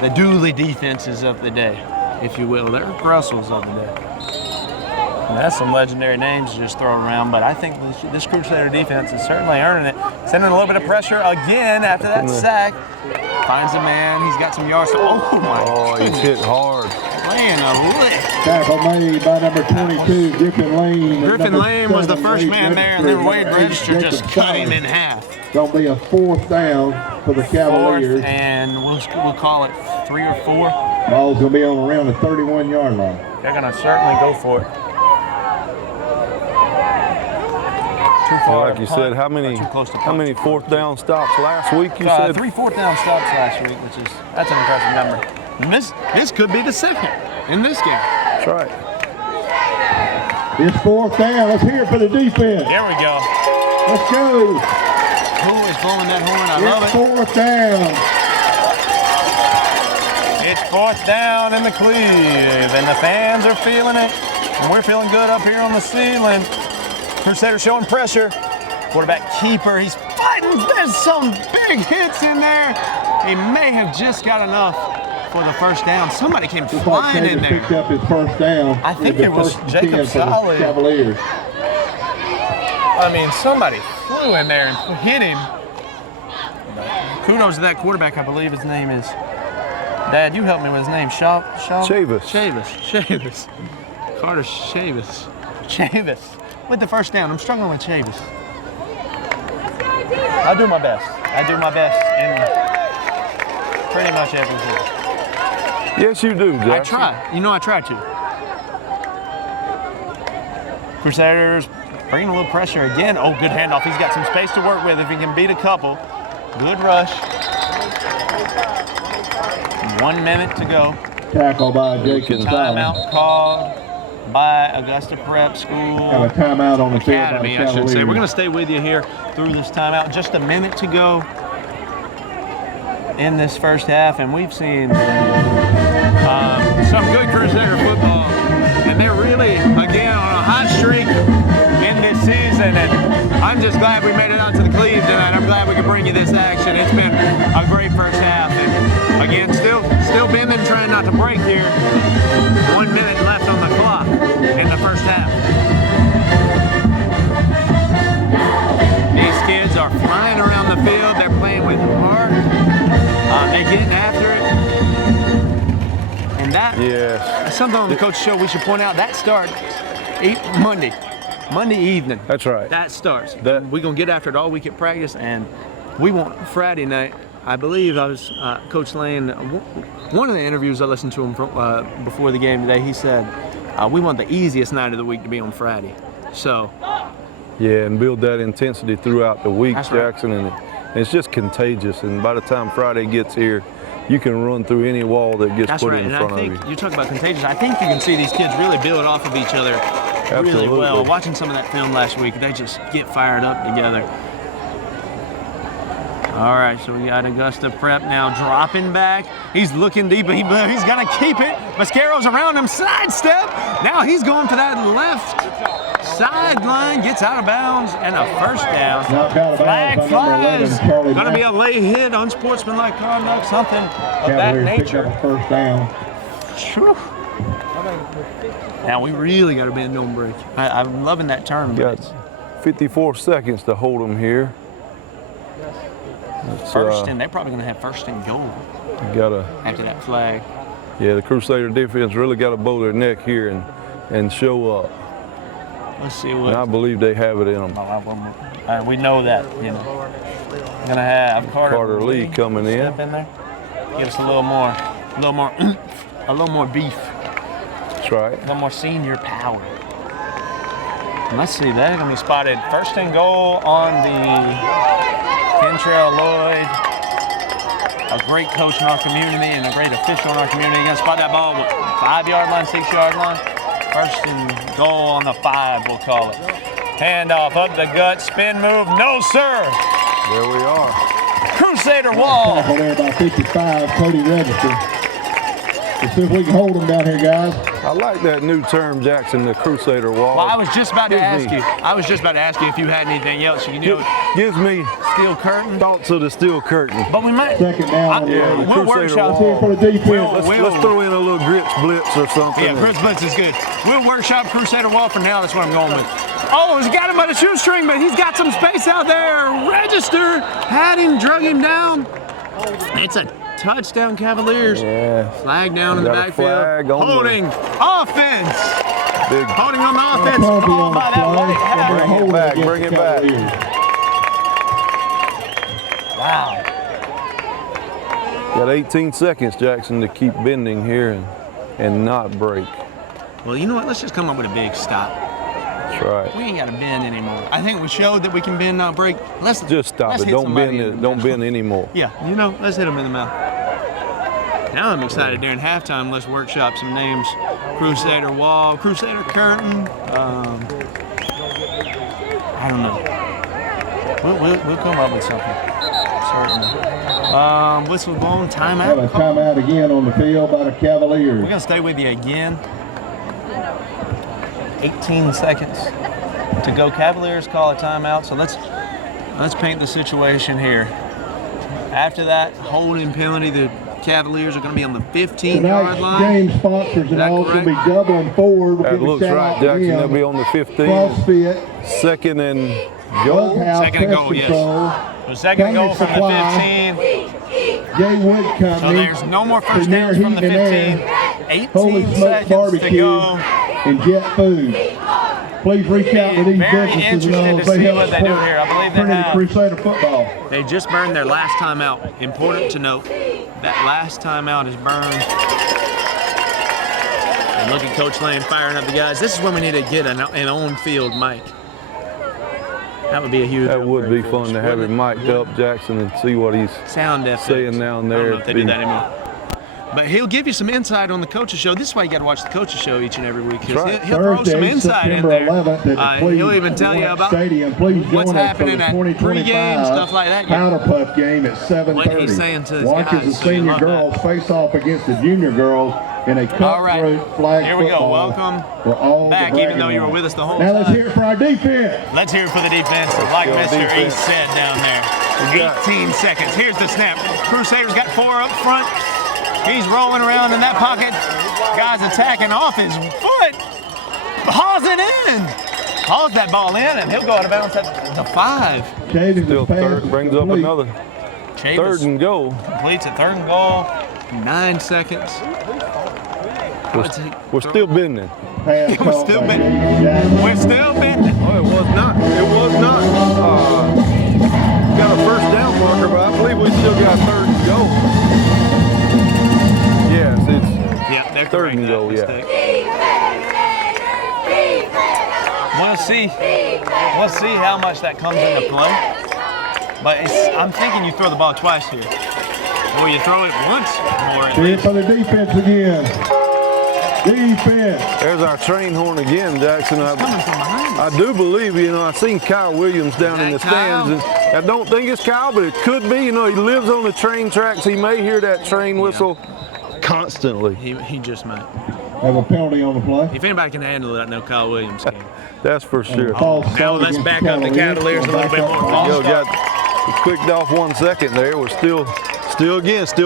the Dooley defenses of the day, if you will. They're Brussels of the day. And that's some legendary names to just throw around, but I think this Crusader defense is certainly earning it. Sending a little bit of pressure again after that sack. Finds a man, he's got some yards. Oh my Oh, he's hit hard. Laying a lick. Tackle made by number 22, Griffin Lane. Griffin Lane was the first man there, and then Wade Register just cut him in half. Gonna be a 4th down for the Cavaliers. 4th, and we'll call it 3 or 4. Ball's gonna be on around the 31-yard line. They're gonna certainly go for it. Too far. Like you said, how many 4th down stops last week? You said 3 4th down stops last week, that's an impressive number. And this could be the second in this game. That's right. It's 4th down. Let's hear it for the defense. There we go. Let's go. Who is blowing that horn? I love it. It's 4th down. It's 4th down in the Cleve, and the fans are feeling it. And we're feeling good up here on the ceiling. Crusaders showing pressure. Quarterback keeper, he's fighting. There's some big hits in there. He may have just got enough for the first down. Somebody came flying in there. Picked up his first down. I think it was Jacob Solid. Cavaliers. I mean, somebody flew in there and hit him. Kudos to that quarterback. I believe his name is. Dad, you help me with his name. Chavis. Chavis. Carter Chavis. Chavis. With the first down. I'm struggling with Chavis. I do my best in pretty much everything. Yes, you do, Jackson. I try. You know I try to. Crusaders bringing a little pressure again. Oh, good handoff. He's got some space to work with if he can beat a couple. Good rush. 1 minute to go. Tackle by Jacob. Timeout called by Augusta Prep School. Have a timeout on the field by the Academy, I should say. We're going to stay with you here through this timeout. Just a minute to go in this first half, and we've seen some good Crusader football, and they're really, again, on a hot streak in this season, and I'm just glad we made it out to the Cleve tonight. I'm glad we could bring you this action. It's been a great first half, and again, still bending, trying not to break here. 1 minute left on the clock in the first half. These kids are flying around the field. They're playing with heart. They're getting after it. And that's something on the coach show we should point out. That starts Monday evening. That's right. That starts. We're going to get after it all week at practice, and we want Friday night. I believe I was Coach Lane. One of the interviews I listened to him from, before the game today, he said, we want the easiest night of the week to be on Friday. So. Yeah, and build that intensity throughout the week, Jackson, right. and it's just contagious. And by the time Friday gets here, you can run through any wall that gets put in front of you. You talk about contagious. I think you can see these kids really build off of each other really well. Watching some of that film last week, they just get fired up together. All right, so we got Augusta Prep now dropping back. He's looking deep, but he's gonna keep it. Mascaro's around him, sidestep. Now he's going for that left sideline, gets out of bounds, and a first down. Flag flies. Gonna be a late hit, unsportsmanlike conduct, something of that nature. First down. Whew. Now we really got to bend, don't break. I'm loving that term. Got 54 seconds to hold them here. First and they're probably going to have first and goal. After that flag. Yeah, the Crusader defense really got to bow their neck here and show up. Let's see what. And I believe they have it in them. We know that. You know, going to have Carter Lee coming in. Step in there. Give us a little more beef. That's right. A little more senior power. And let's see, they're going to be spotted first and goal on the Kentrell Lloyd, a great coach in our community and a great official in our community. Going to spot that ball with 5-yard line, 6-yard line. First and goal on the 5, we'll call it. Handoff up the gut, spin move, no sir. There we are. Crusader wall. Tackle there by 55, Cody Register. Let's see if we can hold them down here, guys. I like that new term, Jackson, the Crusader wall. Well, I was just about to ask you. if you had anything else. You know, gives me steel curtain. Thoughts of the steel curtain. But we might. Second down. We'll workshop for the defense. Let's throw in a little grits blitz or something. Yeah, grits blitz is good. We'll workshop Crusader wall for now. That's what I'm going with. Oh, he's got him by the shoestring, but he's got some space out there. Register had him, drug him down. It's a touchdown, Cavaliers. Yeah. Flag down in the backfield. Holding offense. Holding on the offense. Called by that white hat. Bring it back. Wow. Got 18 seconds, Jackson, to keep bending here and not break. Well, you know what? Let's just come up with a big stop. That's right. We ain't got to bend anymore. I think we showed that we can bend, not break. Let's just stop it. Don't bend it. Don't bend anymore. Yeah, you know, let's hit them in the mouth. Now I'm excited. During halftime, let's workshop some names. Crusader wall, Crusader curtain. I don't know. We'll come up with something. Certainly. Whistle blown, timeout. Have a timeout again on the field by the Cavaliers. We're gonna stay with you again. 18 seconds to go. Cavaliers call a timeout. So let's paint the situation here. After that holding penalty, the Cavaliers are going to be on the 15-yard line. Game sponsors and all going to be doubling forward. That looks right, Jackson. They'll be on the 15. CrossFit. Second and goal. Second and goal, yes. So second and goal from the 15. Jay Wood Company. So there's no more first downs from the 15. 18 seconds to go. And Jet Food. Please reach out to these businesses and all. They help what they do here. I believe they have. Crusader football. They just burned their last timeout. Important to note, that last timeout is burned. And look at Coach Lane firing up the guys. This is when we need to get an on-field mic. That would be a huge. That would be fun to have it mic'd up, Jackson, and see what he's saying down there. I don't know if they do that anymore. But he'll give you some insight on the coaches show. This is why you got to watch the coaches show each and every week. Right. He'll throw some insight in there. He'll even tell you about what's happening at pregame, stuff like that. Powder Puff game at 7:30. What he's saying to his Watches guys. the senior girls face off against the junior girls in a cutthroat flag Here we go. football. Welcome We're all back, even though you were with us the whole time. Now let's hear it for our defense. Let's hear it for the defense, like Mr. East said down there. 18 seconds. Here's the snap. Crusaders got 4 up front. He's rolling around in that pocket. Guy's attacking off his foot. Hauls it in. Hauls that ball in, and he'll go out of bounds at the 5. Still third, brings up another. Third and goal. Completes a 3rd and goal. 9 seconds. We're still bending. We're still bending. We're still bending. Oh, it was not. It was not. Got a first down marker, but I believe we still got 3rd and goal. Yes, it's they're 3rd and goal, yeah. We'll see how much that comes into play. But I'm thinking you throw the ball twice here. Or you throw it once more at least. For the defense again. Defense. There's our train horn again, Jackson. It's coming from behind. I do believe, I seen Kyle Williams down in the stands. And I don't think it's Kyle, but it could be. He lives on the train tracks. He may hear that train whistle constantly. He just might. Have a penalty on the play. If anybody can handle it, I know Kyle Williams can. That's for sure. Now let's back up the Cavaliers a little bit more. Clicked off 1 second there. We're still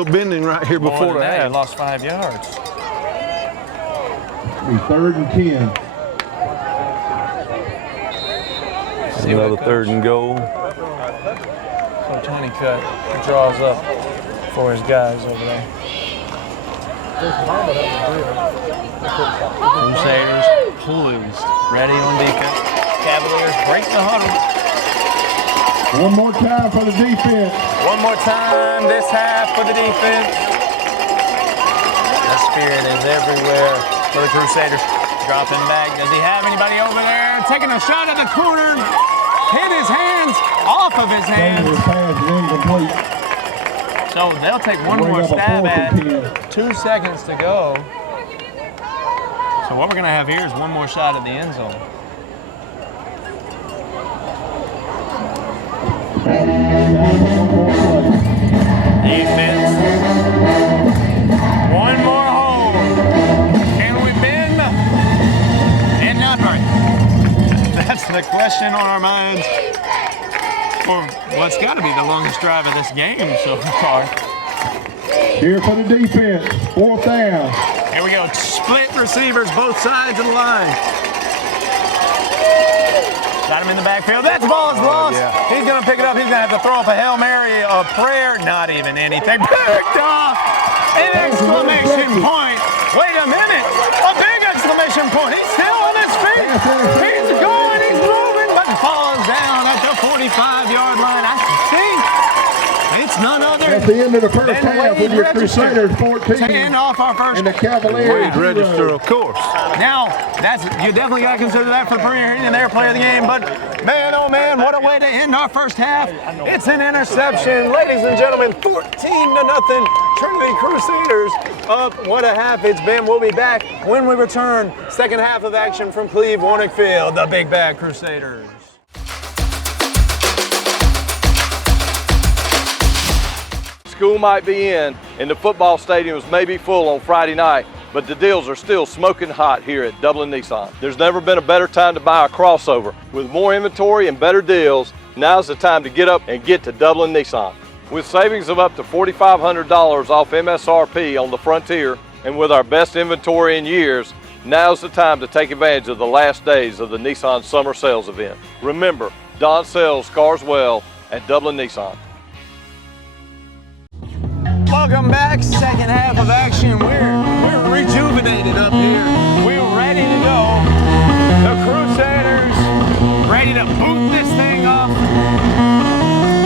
bending right here before the half. He lost 5 yards. Be 3rd and 10. Another 3rd and goal. So Tony cut draws up for his guys over there. Crusaders poised, ready on defense. Cavaliers break the huddle. One more time for the defense. One more time this half for the defense. The spirit is everywhere for the Crusaders. Dropping back. Does he have anybody over there? Taking a shot at the corner. Hit his hands off of his hands. So they'll take one more stab at 2 seconds to go. So what we're going to have here is one more shot at the end zone. Defense. One more hold. Can we bend? And not right. That's the question on our minds for what's got to be the longest drive of this game so far. Here for the defense. 4th down. Here we go. Split receivers, both sides of the line. Got him in the backfield. That ball is lost. Yeah. He's going to pick it up. He's going to have to throw up a Hail Mary, a prayer. Not even anything. Picked off. An exclamation point. Wait a minute. A big exclamation point. He's still on his feet. He's going. He's moving, but falls down at the 45-yard line. I see. It's none other at the end of the first half with your Crusaders 14 to end off our first and the Cavaliers Wade Register, of course. Now you definitely got to consider that for the Premier and their play of the game. But man, oh man, what a way to end our first half! It's an interception, ladies and gentlemen. 14-0. Trinity Crusaders up. What a half it's been. We'll be back when we return. Second half of action from Cleve-Warnick Field. The Big Bad Crusaders. School might be in and the football stadiums may be full on Friday night, but the deals are still smoking hot here at Dublin Nissan. There's never been a better time to buy a crossover. With more inventory and better deals, now's the time to get up and get to Dublin Nissan. With savings of up to $4,500 off MSRP on the Frontier, and with our best inventory in years, now's the time to take advantage of the last days of the Nissan Summer Sales Event. Remember, Don sells cars well at Dublin Nissan. Welcome back, second half of action. We're rejuvenated up here. We're ready to go. The Crusaders ready to boot this thing up.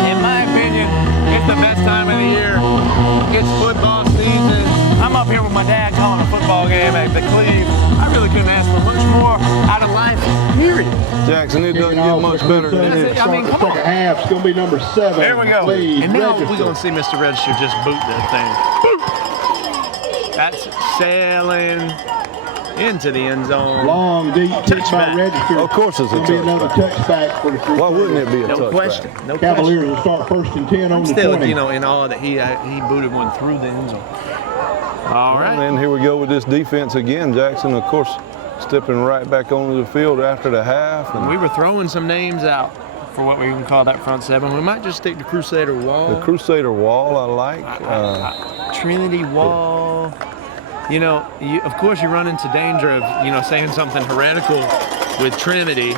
In my opinion, it's the best time of the year. It's football season. I'm up here with my dad calling a football game at the Cleve. I really couldn't ask for much more out of life, period. Jackson, it doesn't get much better than this. I mean, come on. Second half's going to be number 7. There we go. Please, and now Register. we're going to see Mr. Register just boot that thing. Boot! That's sailing into the end zone. Long, deep kick by Register. Of course it's a touchback. Be another touchback for the Crusaders. Why wouldn't it be a touchback? No question. No Cavaliers question. will start 1st and 10 on the 20. Still, in awe that he booted one through the end zone. All right. And here we go with this defense again. Jackson, of course, stepping right back onto the field after the half. And we were throwing some names out for what we can call that front seven. We might just stick to Crusader Wall. The Crusader Wall, I like. Trinity Wall. Of course you run into danger of, saying something heretical with Trinity.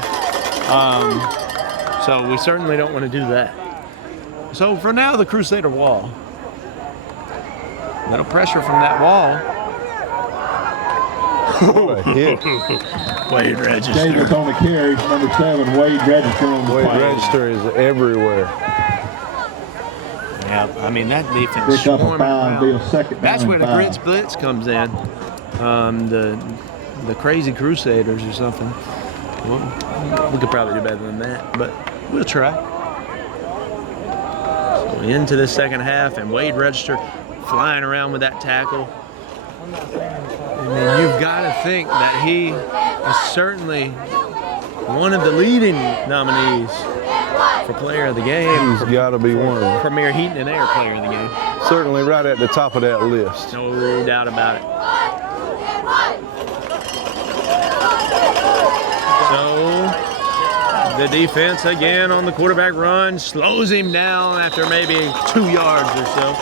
So we certainly don't want to do that. So for now, the Crusader Wall. Little pressure from that wall. Wade Register. Davis on the carry, number 7. Wade Register on the Wade play. Register is everywhere. Yeah, I mean that defense. Pick up a 5, be a second. That's where the 5. grit blitz comes in. The crazy Crusaders or something. Well, we could probably do better than that, but we'll try. So into the second half, and Wade Register flying around with that tackle. I mean, you've got to think that he is certainly one of the leading nominees for Player of the Game. He's got to be one of them. Premier Heating and Air Player of the Game. Certainly right at the top of that list. No doubt about it. So the defense again on the quarterback run slows him down after maybe 2 yards or so.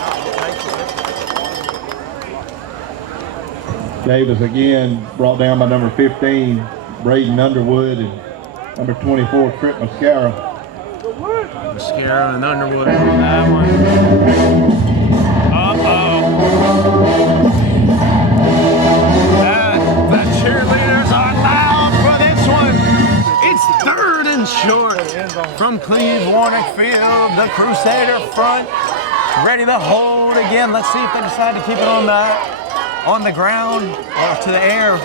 Davis again brought down by number 15, Braden Underwood, and number 24, Trent Mascara. Mascara and Underwood on that one. Uh-oh. The cheerleaders are loud for this one. It's 3rd and short from Cleve Warnick Field. The Crusader front ready to hold again. Let's see if they decide to keep it on the ground or to the air.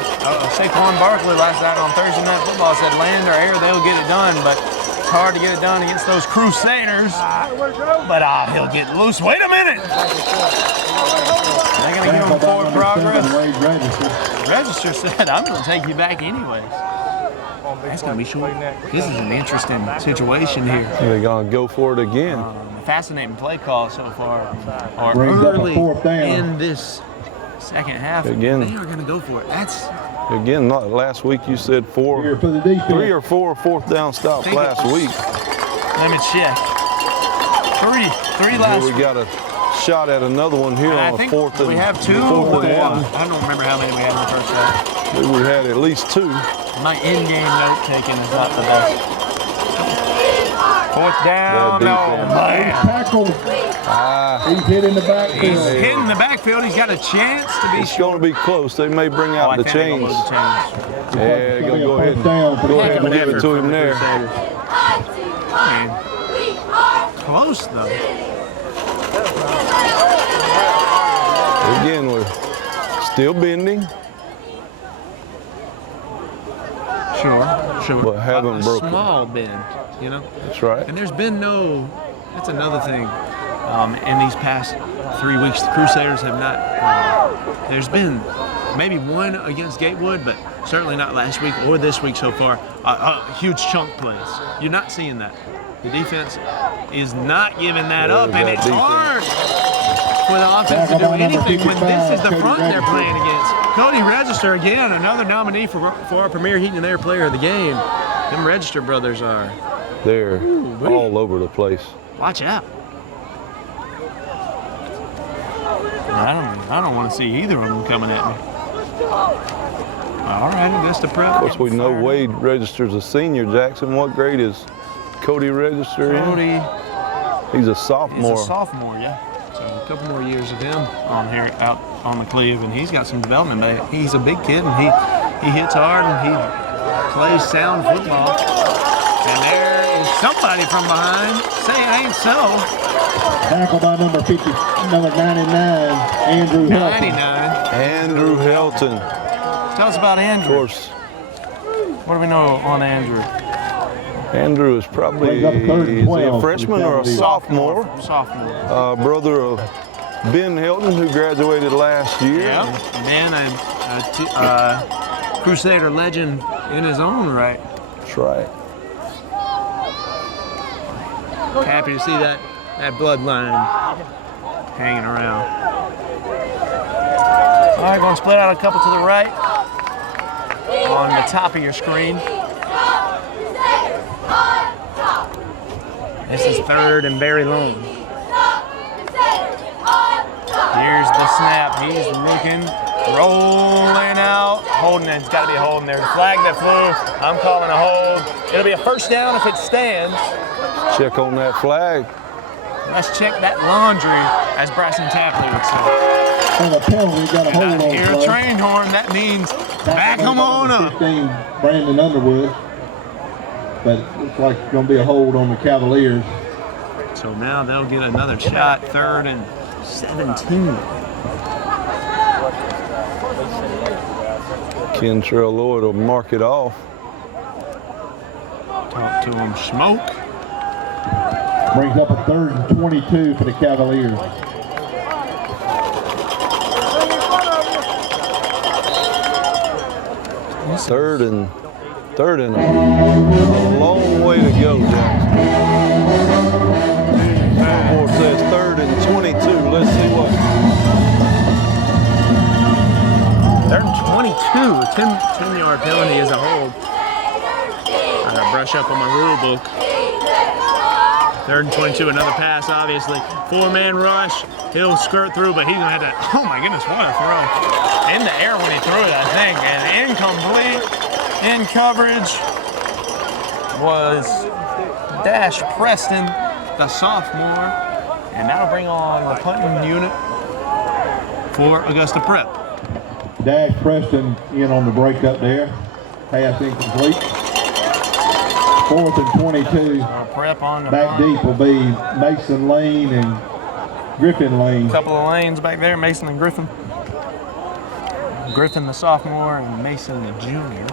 Saquon Barkley last night on Thursday Night Football said land or air, they'll get it done, but it's hard to get it done against those Crusaders. But he'll get loose. Wait a minute! They're going to give him forward progress. Register said, I'm going to take you back anyways. That's going to be short. This is an interesting situation here. They're going to go for it again. Fascinating play call so far. Or early in this second half, again, they are going to go for it. That's again. Last week you said 3 or 4 fourth down stops last week. Let me check. Three last week. We got a shot at another one here on the 4th and we have 2. Fourth and 1. I don't remember how many we had in the first half. We had at least 2. My in-game note taking is not the best. 4th down. No, man. Tackle. He's hit in the backfield. He's hit in the backfield. He's got a chance to be It's going to be close. They may bring out the chains. Yeah, they're going to go ahead and give it to him there. Close, though. Again, we're still bending. Sure. But haven't broken. A small bend, you know? That's right. And there's been that's another thing. In these past 3 weeks, the Crusaders have not, there's been maybe one against Gatewood, but certainly not last week or this week so far. Huge chunk plays. You're not seeing that. The defense is not giving that up, and it's hard for the offense to do anything when this is the front they're playing against. Cody Register, again, another nominee for our Premier Heating and Air Player of the Game. Them Register brothers are. They're all over the place. Watch out. I don't want to see either of them coming at me. All right, Augusta Prep. Of course, we know Wade Register's a senior. Jackson, what grade is Cody Register in? Cody. He's a sophomore. He's a sophomore, yeah. So a couple more years of him on here out on the Cleve, and he's got some development. But he's a big kid, and he hits hard, and he plays sound football. And there is somebody from behind. Say it ain't so. Tackle by number 99, Andrew Helton. 99. Andrew Helton. Tell us about Andrew. Of course. What do we know on Andrew? Andrew is probably a freshman or a sophomore. Sophomore. Brother of Ben Helton, who graduated last year. Yeah, and a Crusader legend in his own right. That's right. Happy to see that bloodline hanging around. All right, going to split out a couple to the right on the top of your screen. This is 3rd and very long. Here's the snap. He's looking, rolling out, holding it. It's got to be a hold in there. The flag that flew, I'm calling a hold. It'll be a first down if it stands. Check on that flag. Let's check that laundry, as Bryson Tapley would say. And a penalty, got a hold on Hear a train horn, that means back them on up. 15, Brandon Underwood. But it looks like it's going to be a hold on the Cavaliers. So now they'll get another shot, 3rd and 17. Kentrell Lloyd will mark it off. Talk to him, smoke. Brings up a 3rd and 22 for the Cavaliers. Third and Third and a long way to go, Jackson. Scoreboard says 3rd and 22. Let's see what. 3rd and 22. A 10-yard penalty is a hold. I gotta brush up on my rule book. 3rd and 22, another pass, obviously. 4-man rush. He'll skirt through, but he's gonna have to. Oh my goodness, what a throw! In the air when he threw it, I think, and incomplete. In coverage was Dash Preston, the sophomore, and that'll bring on the punting unit for Augusta Prep. Dash Preston in on the breakup there. Pass incomplete. 4th and 22. Prep on the back deep will be Mason Lane and Griffin Lane. A couple of lanes back there, Mason and Griffin. Griffin the sophomore and Mason the junior.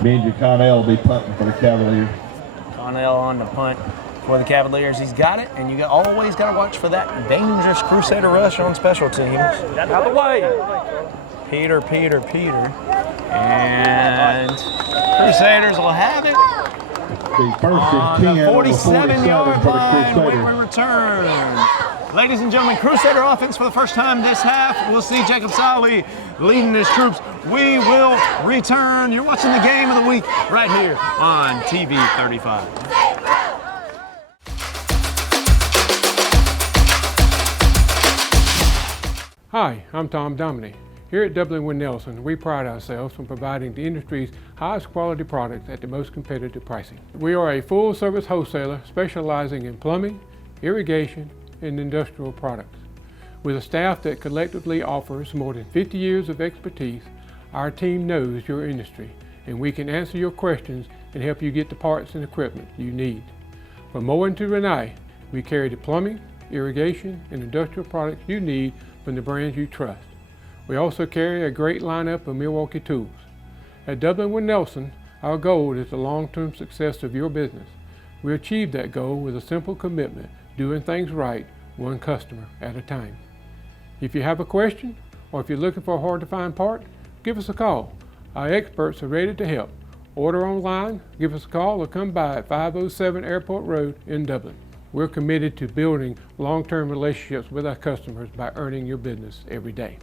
Benji Connell will be punting for the Cavaliers. Connell on the punt for the Cavaliers. He's got it, and you always got to watch for that dangerous Crusader rush on special teams. Out of the way. Peter. And Crusaders will have it. The 1st and 10 on the 47-yard for the Crusaders. Return. Ladies and gentlemen, Crusader offense for the first time this half. We'll see Jacob Solly leading his troops. We will return. You're watching the game of the week right here on TV 35. Hi, I'm Tom Dominy. Here at Dublin Wind Nelson, we pride ourselves on providing the industry's highest quality products at the most competitive pricing. We are a full-service wholesaler specializing in plumbing, irrigation, and industrial products. With a staff that collectively offers more than 50 years of expertise, our team knows your industry, and we can answer your questions and help you get the parts and equipment you need. From Moen to Renee, we carry the plumbing, irrigation, and industrial products you need from the brands you trust. We also carry a great lineup of Milwaukee tools. At Dublin Wind Nelson, our goal is the long-term success of your business. We achieve that goal with a simple commitment, doing things right, one customer at a time. If you have a question, or if you're looking for a hard-to-find part, give us a call. Our experts are ready to help. Order online, give us a call, or come by at 507 Airport Road in Dublin. We're committed to building long-term relationships with our customers by earning your business every day.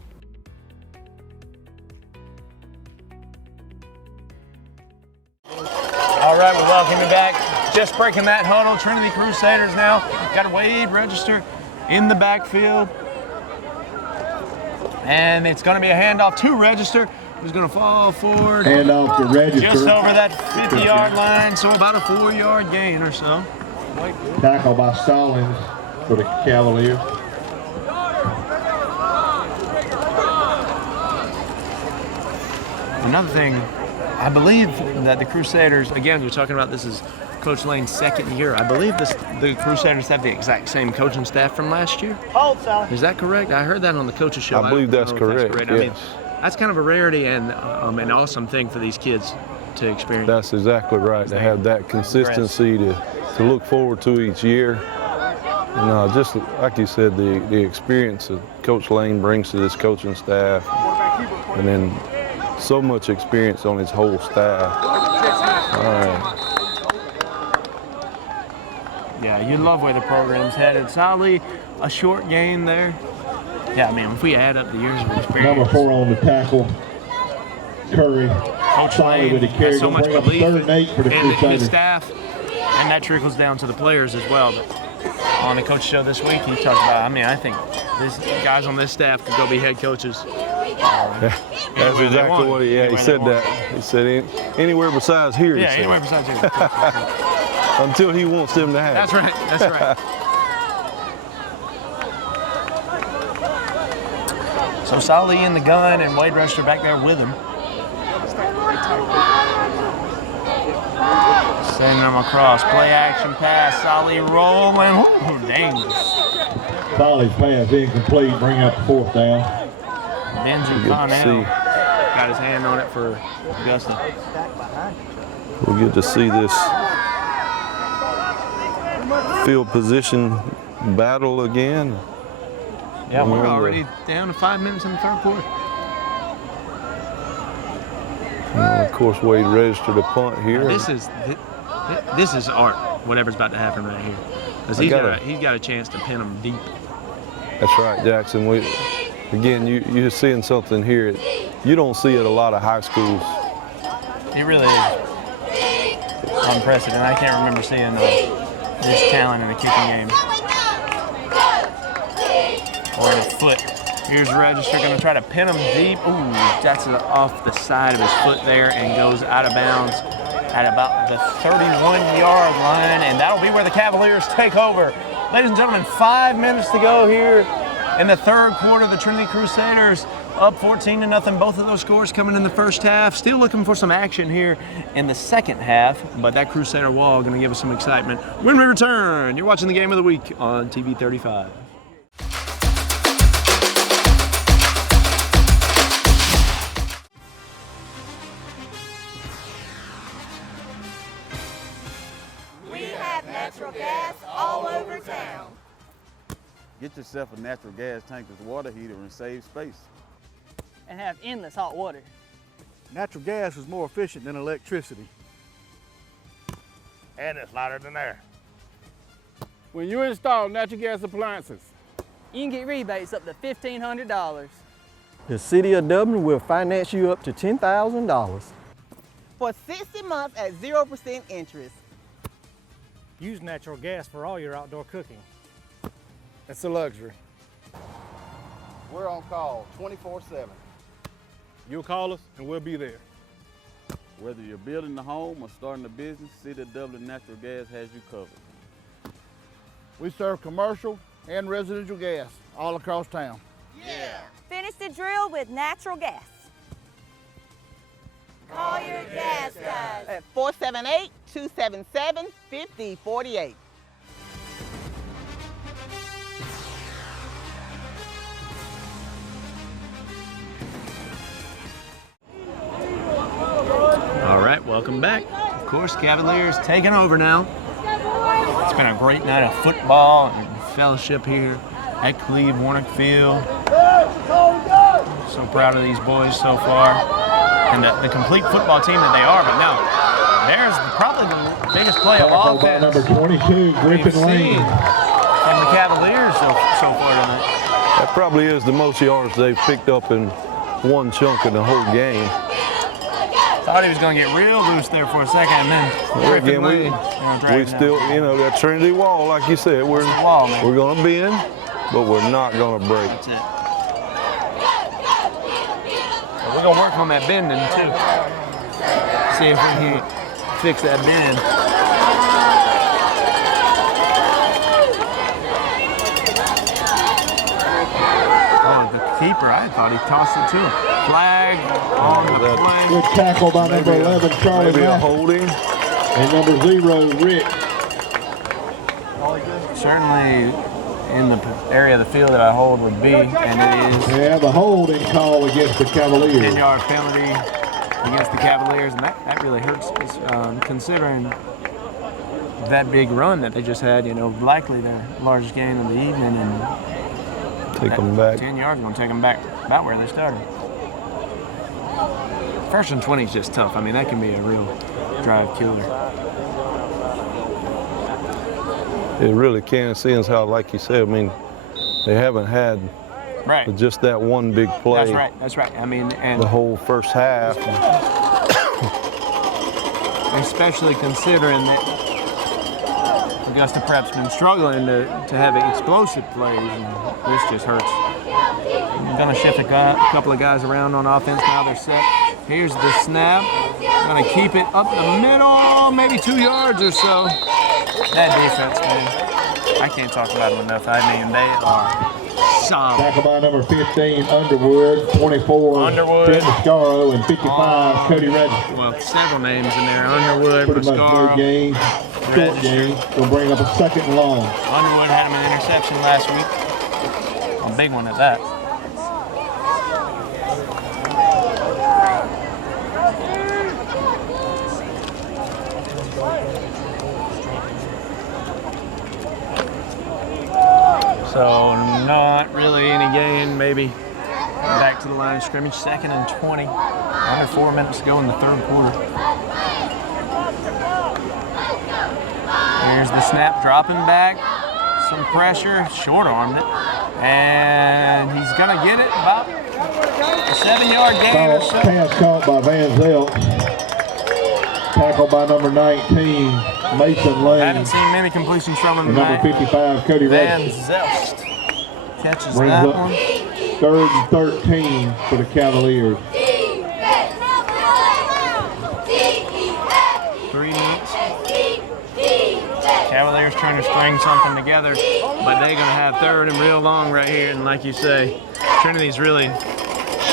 All right, we welcome you back. Just breaking that huddle, Trinity Crusaders now. Got Wade Register in the backfield. And it's going to be a handoff to Register, who's going to fall forward. Handoff to Register. Just over that 50-yard line, so about a 4-yard gain or so. Tackle by Stallings for the Cavaliers. Another thing, I believe that the Crusaders, again, you're talking about this is Coach Lane's second year. I believe the Crusaders have the exact same coaching staff from last year. Is that correct? I heard that on the coaches show. I believe that's correct. Yes. I mean, that's kind of a rarity and an awesome thing for these kids to experience. That's exactly right. They have that consistency to look forward to each year. And just like you said, the experience that Coach Lane brings to this coaching staff, and then so much experience on his whole staff. All right. Yeah, you love where the program's headed. Solly, a short gain there. Yeah, I mean, if we add up the years of experience. Number 4 on the tackle, Curry. Coach Lane has so much belief in his staff, and that trickles down to the players as well. But on the coach show this week, he talked about, I mean, I think these guys on this staff could go be head coaches. That's exactly what he said that. He said anywhere besides here. Yeah, anywhere besides here. Until he wants them to have. That's right. That's right. So Solly in the gun and Wade Register back there with him. Sending them across. Play action pass. Solly rolling. Ooh, dangerous. Solly's pass incomplete. Bring up the 4th down. Benji Connell got his hand on it for Augusta. We'll get to see this field position battle again. Yeah, we're already down to 5 minutes in the third quarter. And of course, Wade registered a punt here. This is art, whatever's about to happen right here. Because he's got a chance to pin them deep. That's right, Jackson. You're seeing something here. You don't see it a lot of high schools. It really is unprecedented. I can't remember seeing this talent in a kicking game. Or in a foot. Here's Register going to try to pin him deep. Ooh, that's off the side of his foot there and goes out of bounds at about the 31-yard line. And that'll be where the Cavaliers take over. Ladies and gentlemen, 5 minutes to go here in the third quarter. The Trinity Crusaders up 14-0. Both of those scores coming in the first half. Still looking for some action here in the second half, but that Crusader wall going to give us some excitement when we return. You're watching the Game of the Week on TV 35. Natural gas all over town. Get yourself a natural gas tankless water heater and save space. And have endless hot water. Natural gas is more efficient than electricity. And it's lighter than air. When you install natural gas appliances, you can get rebates up to $1,500. The City of Dublin will finance you up to $10,000. For 60 months at 0% interest. Use natural gas for all your outdoor cooking. It's a luxury. We're on call 24/7. You'll call us and we'll be there. Whether you're building a home or starting a business, City of Dublin Natural Gas has you covered. We serve commercial and residential gas all across town. Yeah! Finish the drill with natural gas. Call your gas guys at 478-277-5048. All right, welcome back. Of course, Cavaliers taking over now. It's been a great night of football and fellowship here at Cleve Warnock Field. So proud of these boys so far. And the complete football team that they are, but now there's probably the biggest play of offense number 22, Griffin Lane, from the Cavaliers so far tonight. That probably is the most yards they've picked up in one chunk in the whole game. Thought he was going to get real loose there for a second, and then Griffin Lane. We still, that Trinity wall, like you said, we're going to bend, but we're not going to break. That's it. We're going to work on that bending, too. See if we can fix that bend. Oh, the keeper, I thought he tossed it to him. Flag on the play. Good tackle by number 11, Charlie. Maybe a holding. And number 0, Rick. Certainly in the area of the field that I hold would be, and it is. Yeah, the holding call against the Cavaliers. 10-yard penalty against the Cavaliers, and that really hurts considering that big run that they just had, likely their largest game of the evening, and take them back. 10 yards is going to take them back about where they started. First and 20 is just tough. I mean, that can be a real drive killer. It really can, seeing how, like you said, they haven't had just that one big play. That's right. I mean, and the whole first half. Especially considering that Augusta Prep's been struggling to have explosive plays, and this just hurts. I'm going to shift a couple of guys around on offense now. They're set. Here's the snap. Going to keep it up the middle, maybe 2 yards or so. That defense, man, I can't talk about them enough. I mean, they are solid. Tackle by number 15, Underwood, 24, Brett Mascaro, and 55, Cody Register. Well, several names in there. Underwood, Pretty much no gain, short game. We'll bring up a 2nd and long. Underwood had him an interception last week. A big one at that. So not really any gain, maybe back to the line of scrimmage, 2nd and 20. Under 4 minutes to go in the third quarter. Here's the snap, dropping back, some pressure, short-armed it, and he's gonna get it about a 7-yard gain or so. Pass caught by Van Zelt. Tackled by number 19, Mason Lane. Haven't seen many completions from him And number tonight. 55, Cody Van Rose. Zelst catches Brings that up one. 3rd and 13 for the Cavaliers. 3 minutes. Cavaliers trying to string something together, but they're gonna have 3rd and real long right here. And like you say, Trinity's really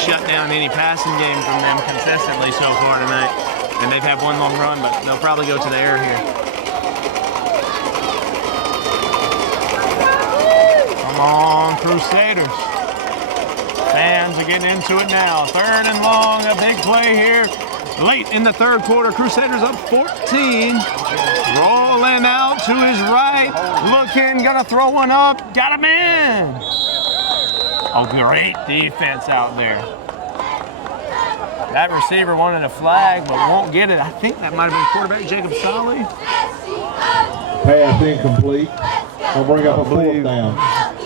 shut down any passing game from them consistently so far tonight. And they've had one long run, but they'll probably go to the air here. Come on, Crusaders. Fans are getting into it now. 3rd and long, a big play here. Late in the third quarter, Crusaders up 14. Rolling out to his right. Looking, gonna throw one up. Got him in. Oh, great defense out there. That receiver wanted a flag, but won't get it. I think that might have been quarterback Jacob Solly. Pass incomplete. I'll bring up a 4th down.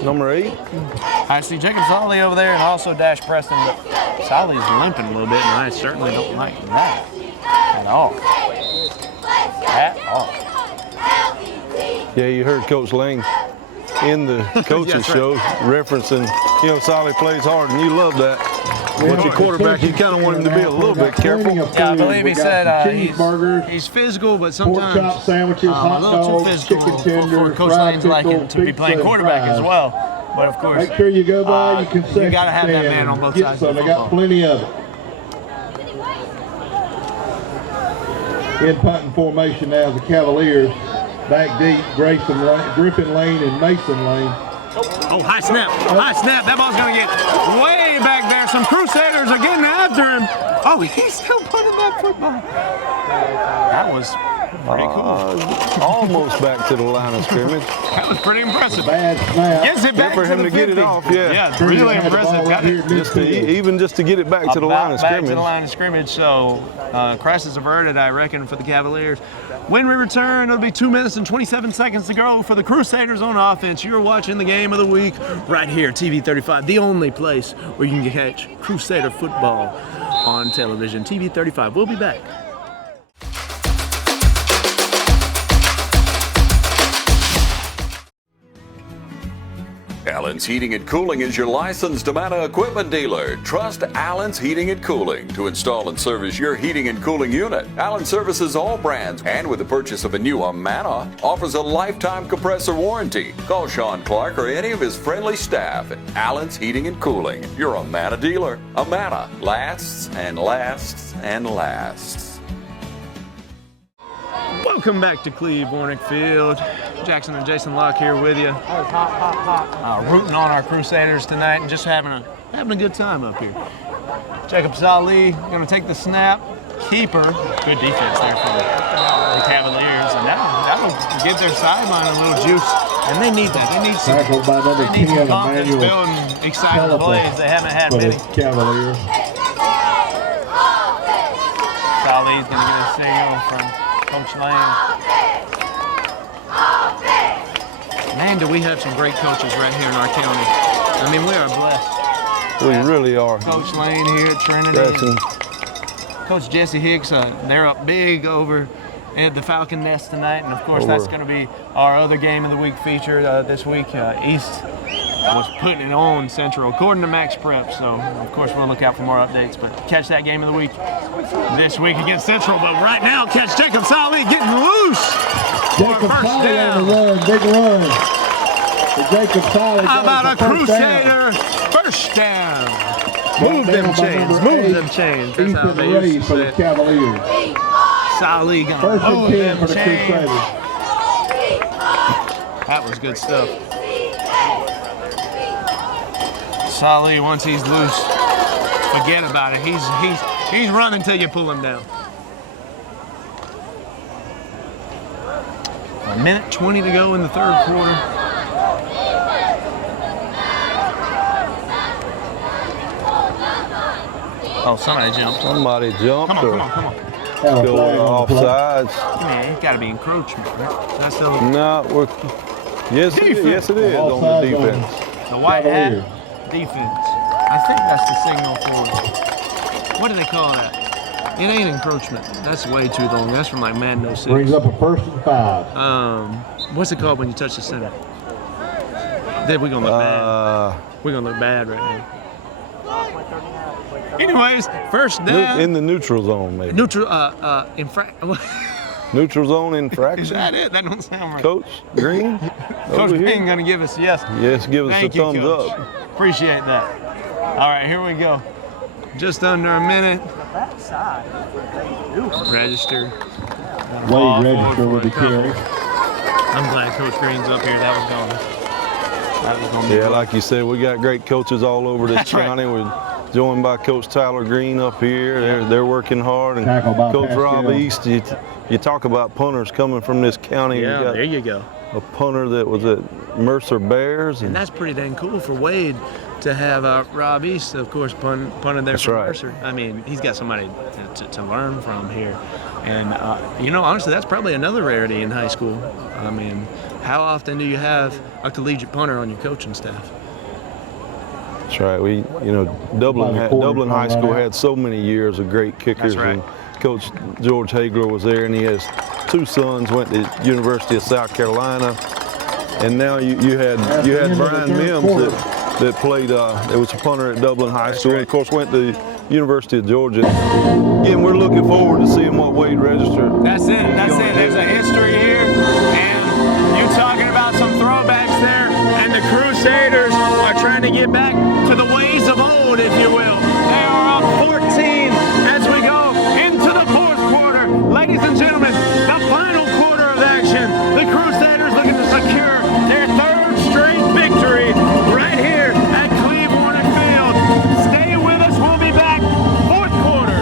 Number 8. I see Jacob Solly over there and also Dash Preston, but Solly's limping a little bit, and I certainly don't like that at all. At all. Yeah, you heard Coach Lane in the coaches Yes, show referencing, Solly plays hard, and you love that. But your quarterback, you kind of want him to be a little bit careful. Yeah, I believe he said he's physical, but sometimes pork chop sandwiches, a hot little dogs, too physical chicken tender, for Coach fried Lane's liking pickle, to be playing pizza, quarterback fries. as well. But of course, Make sure you go by your concession you got to have that stand man on both and sides get of the some. They got football. plenty of it. In punting formation now, the Cavaliers back deep, Griffin Lane and Mason Lane. Oh, high snap. High snap. That ball's going to get way back there. Some Crusaders are getting after him. Oh, he's still punting that football. That was pretty cool. Almost back to the line of scrimmage. That was pretty impressive. Bad snap. Gets it back for to him the to get it 50. off, yeah. Yeah, really impressive. Got it. Even just to get it back to the line of Back scrimmage. to the line of scrimmage. So, crisis averted, I reckon, for the Cavaliers. When we return, it'll be 2 minutes and 27 seconds to go for the Crusaders on offense. You're watching the game of the week right here, TV 35, the only place where you can catch Crusader football on television. TV 35. We'll be back. Allen's Heating and Cooling is your licensed Amana equipment dealer. Trust Allen's Heating and Cooling to install and service your heating and cooling unit. Allen services all brands, and with the purchase of a new Amana, offers a lifetime compressor warranty. Call Sean Clark or any of his friendly staff at Allen's Heating and Cooling, your Amana dealer. Amana lasts and lasts and lasts. Welcome back to Cleve Warnick Field. Jackson and Jason Locke here with you. Rooting on our Crusaders tonight and just having a good time up here. Jacob Salih going to take the snap. Keeper. Good defense there for the Cavaliers. And that'll give their sideline a little juice. And they need that. They need some, Tackled by number 10, confidence Emmanuel building exciting plays. They haven't had for the many. Cavaliers. Salih's going to get a single from Coach Lane. Man, do we have some great coaches right here in our county. I mean, we are blessed. We really are. Coach Lane here at Trinity. Coach Jesse Hicks, they're up big over at the Falcon Nest tonight. And, of course, that's going to be our other game of the week feature this week. East was putting it on Central, according to Max Prep. So, of course, we'll look out for more updates. But catch that game of the week this week against Central. But right now, catch Jacob Solly getting loose. Jacob Solly on the run, big run. Jacob Solly. How about a Crusader first down? Move them chains, move them chains. That's how they used to for the say it. Cavaliers. Solly gonna First and move 10 them for the chains. Crusaders. That was good stuff. Solly, once he's loose, forget about it. He's running till you pull him down. 1:20 to go in the third quarter. Oh, somebody jumped. Somebody jumped. Come on, come on, come on. Go offsides. Man, it's got to be encroachment, right? That's the No, yes, yes, it is on the defense. The white hat defense. I think that's the signal for. What do they call that? It ain't encroachment. That's way too long. That's from like Madden 06. Brings up a 1st and 5. What's it called when you touch the center? Then we're gonna look bad. We're gonna look bad right now. Anyways, first down. In the neutral zone, maybe. Neutral, Neutral zone infraction. Is that it? That don't sound right. Coach Green? Coach Green gonna give us yes. Yes, give us Thank a you, thumbs Coach. up. Appreciate that. All right, here we go. Just under a minute. Register. Wade Register with the carry. I'm glad Coach Green's up here. That was gonna be Yeah, like you said, we got great coaches all over this county. We're joined by Coach Tyler Green up here. They're working hard. And Coach Rob East, you talk about punters coming from this county. Yeah, there you go. A punter that was at Mercer Bears. And that's pretty dang cool for Wade to have Rob East, of course, punted there for Mercer. I mean, he's got somebody to learn from here. And, you know, honestly, that's probably another rarity in high school. I mean, how often do you have a collegiate punter on your coaching staff? That's right. Dublin High School had so many years of great kickers. That's right. And Coach George Hagler was there, and he has 2 sons, went to University of South Carolina. And now you had Brian Mims that played, it was a punter at Dublin High School, and of course went to University of Georgia. Again, we're looking forward to seeing what Wade Register. That's it. There's a history here, and you talking about some throwbacks there, and the Crusaders are trying to get back to the ways of old, if you will. They are up 14 as we go into the 4th quarter. Ladies and gentlemen, the final quarter of action. The Crusaders looking to secure their 3rd straight victory right here at Cleveland Field. Stay with us. We'll be back 4th quarter.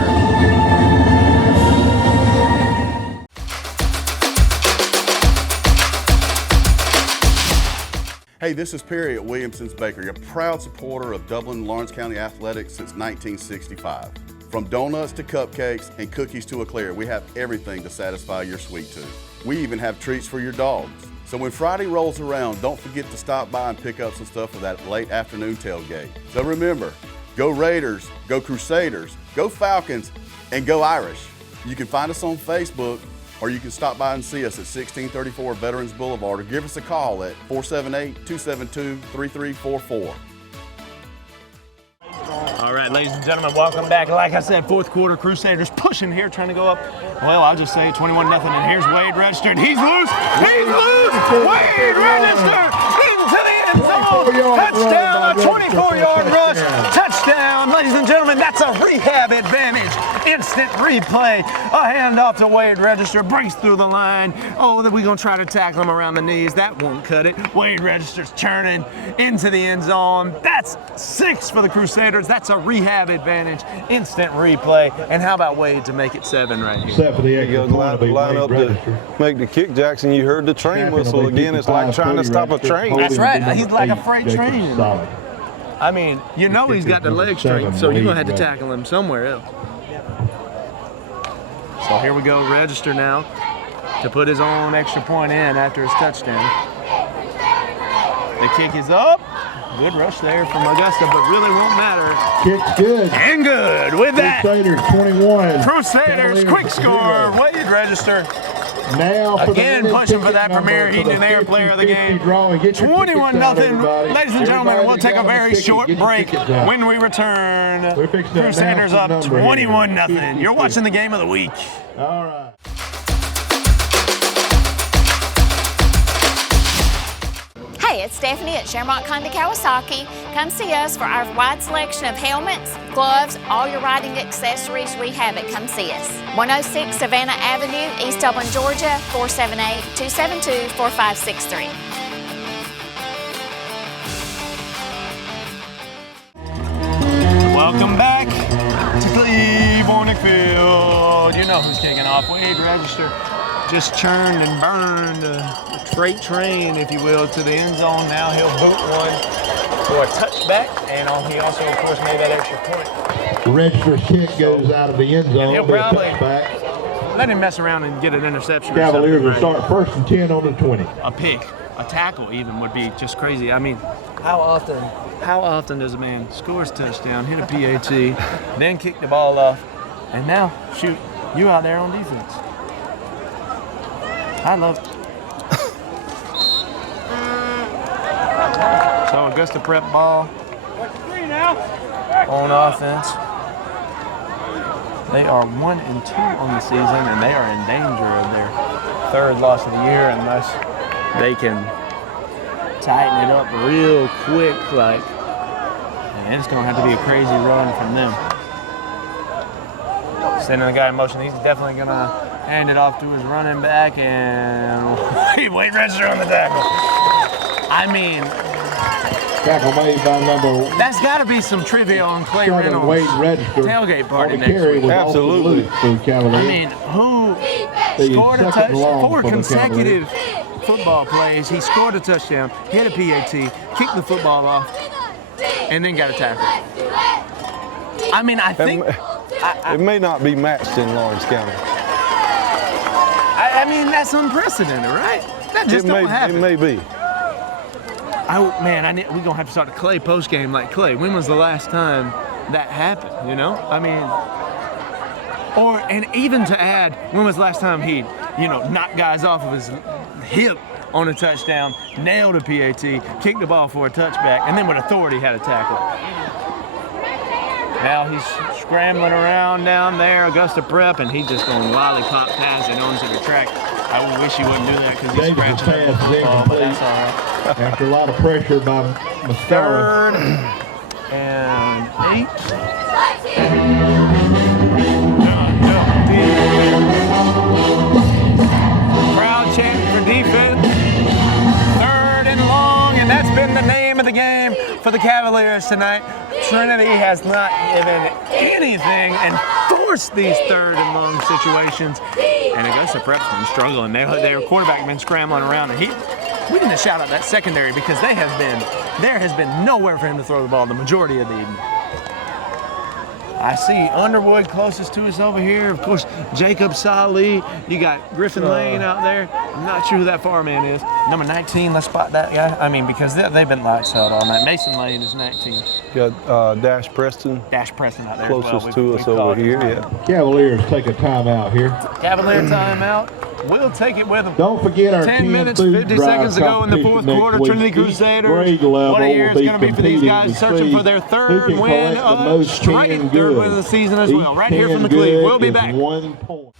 Hey, this is Perry at Williamson's Bakery, a proud supporter of Dublin Lawrence County athletics since 1965. From donuts to cupcakes and cookies to eclair, we have everything to satisfy your sweet tooth. We even have treats for your dogs. So when Friday rolls around, don't forget to stop by and pick up some stuff for that late afternoon tailgate. So remember, go Raiders, go Crusaders, go Falcons, and go Irish. You can find us on Facebook, or you can stop by and see us at 1634 Veterans Boulevard, or give us a call at 478-272-3344. All right, ladies and gentlemen, welcome back. Like I said, 4th quarter, Crusaders pushing here, trying to go up. Well, I'll just say 21-0, and here's Wade Register, and he's loose. He's loose. Wade Register into the end zone. Touchdown, a 24-yard rush. Touchdown, ladies and gentlemen. That's a rehab advantage. Instant replay. A handoff to Wade Register, breaks through the line. Oh, then we're going to try to tackle him around the knees. That won't cut it. Wade Register's churning into the end zone. That's 6 for the Crusaders. That's a rehab advantage. Instant replay. And how about Wade to make it 7 right here? 7 for the extra point. Line up to make the kick, Jackson. You heard the train whistle again. It's like trying to stop a train. That's right. He's like a freight train. I mean, you know he's got the leg strength, so you're going to have to tackle him somewhere else. So here we go, Register now to put his own extra point in after his touchdown. The kick is up. Good rush there from Augusta, but really won't matter. Kick's good. And good with that. Crusaders 21. Crusaders, quick score. Wade Register. Now again pushing for that Premier Heating and Air Player of the game. 21-0. Ladies and gentlemen, we'll take a very short break. When we return, Crusaders up 21-0. You're watching the game of the week. All right. Hey, it's Stephanie at Shermont Honda Kawasaki. Come see us for our wide selection of helmets, gloves, all your riding accessories. We have it. Come see us. 106 Savannah Avenue, East Dublin, Georgia, 478-272-4563. Welcome back to Cleveland Field. You know who's kicking off. Wade Register just churned and burned a freight train, if you will, to the end zone. Now he'll boot one for a touchback. back, and he also, of course, made that extra point. The register kick goes out of the end zone. He'll probably back. let him mess around and get an interception. Cavaliers will start 1st and 10 on the 20. A pick, a tackle even would be just crazy. I mean, how often does a man score a touchdown, hit a PAT, then kick the ball off, and now shoot you out there on defense? I love it. So Augusta Prep ball on offense. They are 1-2 on the season, and they are in danger of their 3rd loss of the year unless they can tighten it up real quick, and it's gonna have to be a crazy run from them. Sending the guy in motion, he's definitely gonna hand it off to his running back, and wait, register on the tackle. I mean, tackle made by number. That's got to be some trivia on Clay Reynolds' tailgate party next week. Absolutely. I mean, who scored a touchdown? 4 consecutive football plays. He scored a touchdown, hit a PAT, kicked the football off, and then got a tackle. I mean, I think it may not be matched in Lawrence County. I mean, that's unprecedented, right? That just don't happen. It may be. We're gonna have to start a Clay post game like Clay. When was the last time that happened? You know, I mean, and even to add, when was the last time he, knocked guys off of his hip on a touchdown, nailed a PAT, kicked the ball for a touchback, and then with authority had a tackle. Now he's scrambling around down there, Augusta Prep, and he's just going lollipop pass it onto the track. I wish he wouldn't do that because he's scratching up the football, but that's all right. After a lot of pressure by Mascara. 3rd and 8. Crowd chanting for defense. 3rd and long, and that's been the name of the game for the Cavaliers tonight. Trinity has not given anything and forced these 3rd and long situations. And Augusta Prep's been struggling. Their quarterback been scrambling around, and we need to shout out that secondary because there has been nowhere for him to throw the ball the majority of the evening. I see Underwood closest to us over here. Of course, Jacob Saleh. You got Griffin Lane out there. I'm not sure who that far man is. Number 19, let's spot that guy. I mean, because they've been lights out all night. Mason Lane is 19. Got Dash Preston. Dash Preston out there closest as well. to us over here, yeah. Cavaliers take a timeout here. Cavalier timeout. We'll take it with them. Don't forget our 10 minutes, 50 seconds to go in the 4th quarter. Trinity Crusaders. What a year it's going to be for these guys, searching for their 3rd win straight, 3rd win of the season as well. Right here from the Cleve. We'll be back. 1 point.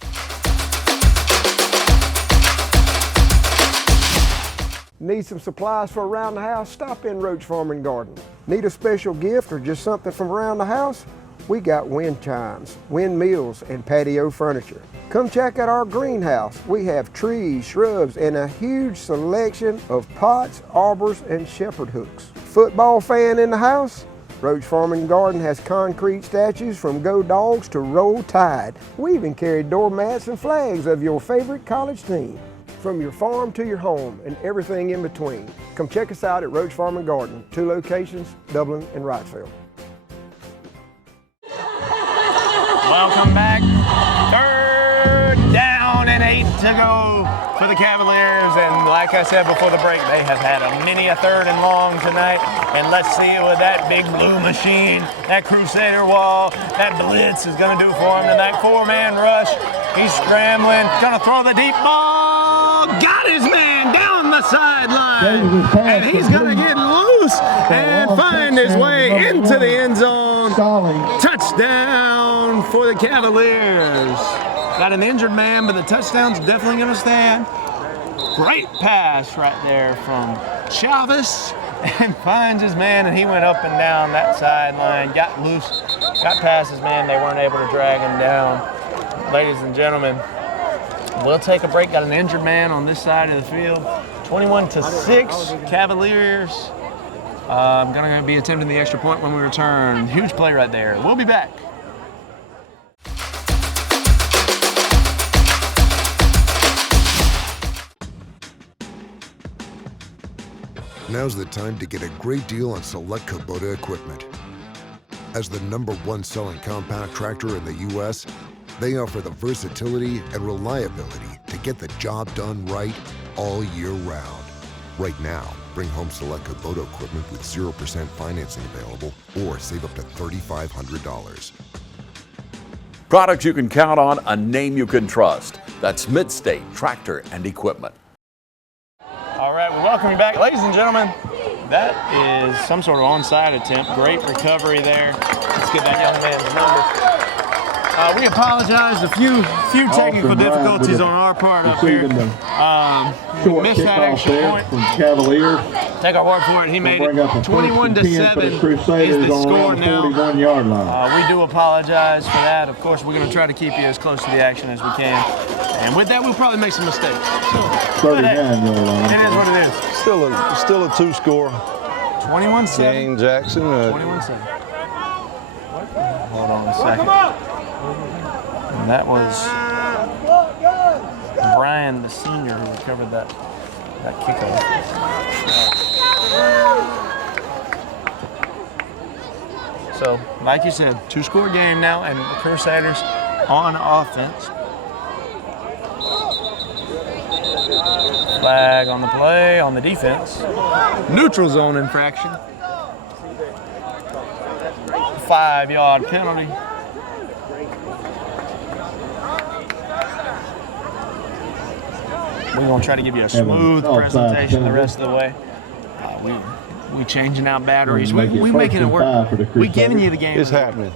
Need some supplies for around the house? Stop in Roach Farm and Garden. Need a special gift or just something from around the house? We got wind chimes, windmills, and patio furniture. Come check out our greenhouse. We have trees, shrubs, and a huge selection of pots, arbors, and shepherd hooks. Football fan in the house? Roach Farm and Garden has concrete statues from Go Dogs to Roll Tide. We even carry doormats and flags of your favorite college team. From your farm to your home and everything in between. Come check us out at Roach Farm and Garden, 2 locations, Dublin and Wrightsville. Welcome back. 3rd down and 8 to go for the Cavaliers. And like I said before the break, they have had a 3rd and long tonight. And let's see it with that big blue machine, that Crusader wall, that blitz is going to do for him tonight. 4-man rush. He's scrambling, going to throw the deep ball. Got his man down the sideline. And he's going to get loose and find his way into the end zone. Touchdown for the Cavaliers. Got an injured man, but the touchdown's definitely going to stand. Great pass right there from Chavez, and finds his man, and he went up and down that sideline, got loose, got past his man. They weren't able to drag him down. Ladies and gentlemen, we'll take a break. Got an injured man on this side of the field. 21-6, Cavaliers. I'm going to be attempting the extra point when we return. Huge play right there. We'll be back. Now's the time to get a great deal on select Kubota equipment. As the #1 selling compact tractor in the U.S., they offer the versatility and reliability to get the job done right all year round. Right now, bring home select Kubota equipment with 0% financing available or save up to $3,500. Products you can count on, a name you can trust. That's Midstate Tractor and Equipment. All right, we welcome you back. Ladies and gentlemen, that is some sort of onside attempt. Great recovery there. Let's get that young man's number. We apologize. A few technical difficulties on our part up here. Short Missed that kickoff extra there point. from Cavaliers. Take our word for it. He made it. 21-7 for the is Crusaders the on score around the now. 41-yard line. We do apologize for that. Of course, we're going to try to keep you as close to the action as we can. And with that, we'll probably make some mistakes. 39-yard line. It is what it is. Still a two-score 21-7. game, Jackson. 21-7. Hold on a second. And that was Brian, the senior, who recovered that kickoff. So, like you said, two-score game now, and the Crusaders on offense. Flag on the play, on the defense. Neutral zone infraction. 5-yard penalty. We're going to try to give you a smooth presentation the rest of the way. We changing out batteries. We making it work. We giving you the game. It's happening.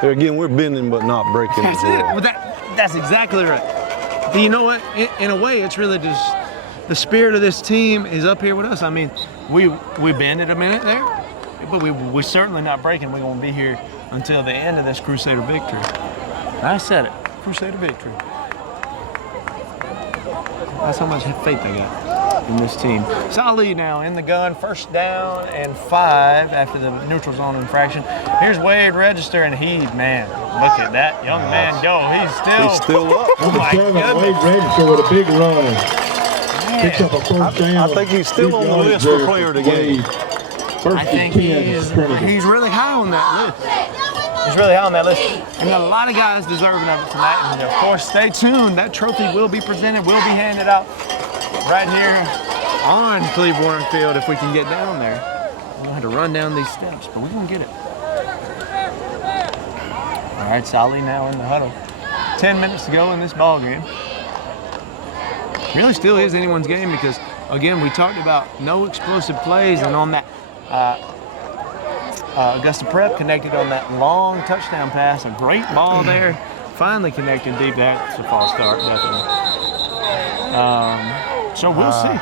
There again, we're bending but not breaking. That's it. Well, that's exactly right. But you know what? In a way, it's really just the spirit of this team is up here with us. I mean, we bended a minute there, but we're certainly not breaking. We're going to be here until the end of this Crusader victory. I said it. Crusader victory. That's how much faith I got in this team. Sali now in the gun, 1st down and 5 after the neutral zone infraction. Here's Wade Register, and man, look at that young man go. He's still up. Oh my goodness. Wade Register with a big run. Picks up a first down. I think he's still on the list for player of the game. I think he's really high on that list. He's really high on that list. And a lot of guys deserving of it tonight. And of course, stay tuned. That trophy will be presented, will be handed out right here on Cleveland Field if we can get down there. We're going to have to run down these steps, but we're going to get it. All right, Sali now in the huddle. 10 minutes to go in this ball game. Really still is anyone's game because, again, we talked about no explosive plays, and on that Augusta Prep connected on that long touchdown pass. A great ball there. Finally connected deep. That's a false start, definitely. So we'll see.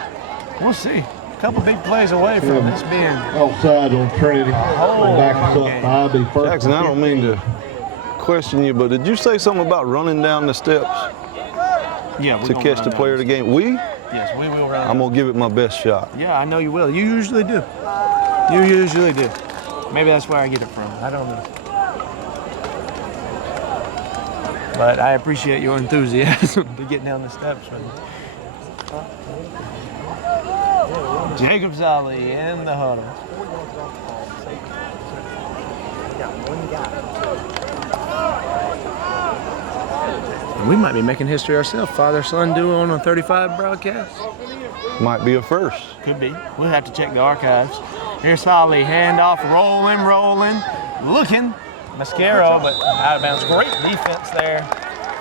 We'll see. A couple big plays away from this being offside on Trinity. Back us up 5. Jackson, I don't mean to question you, but did you say something about running down the steps? Yeah, to catch the player of the game. Yes, we will run. I'm gonna give it my best shot. Yeah, I know you will. You usually do. You usually do. Maybe that's where I get it from. I don't know. But I appreciate your enthusiasm to get down the steps. Jacob Zolly in the huddle. And we might be making history ourselves. Father-son duo on a 35 broadcast. Might be a first. Could be. We'll have to check the archives. Here's Solly, handoff, rolling, looking. Mascaro, but out of bounds. Great defense there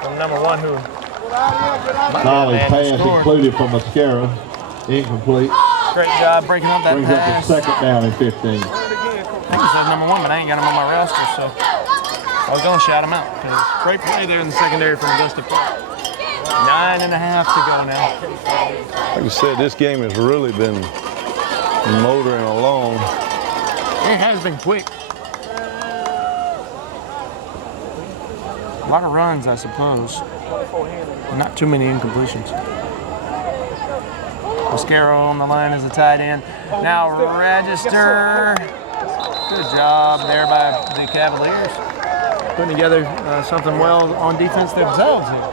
from #1 who. Solly pass included from Mascaro. Incomplete. Great job breaking up that pass. Brings up the 2nd down and 15. I think he said #1, but I ain't got him on my roster, so I was going to shout him out. Great play there in the secondary from Augusta. 9.5 to go now. Like I said, this game has really been motoring along. It has been quick. A lot of runs, I suppose. Not too many incompletions. Mascaro on the line as a tight end. Now Register. Good job there by the Cavaliers. Putting together something well on defense themselves here.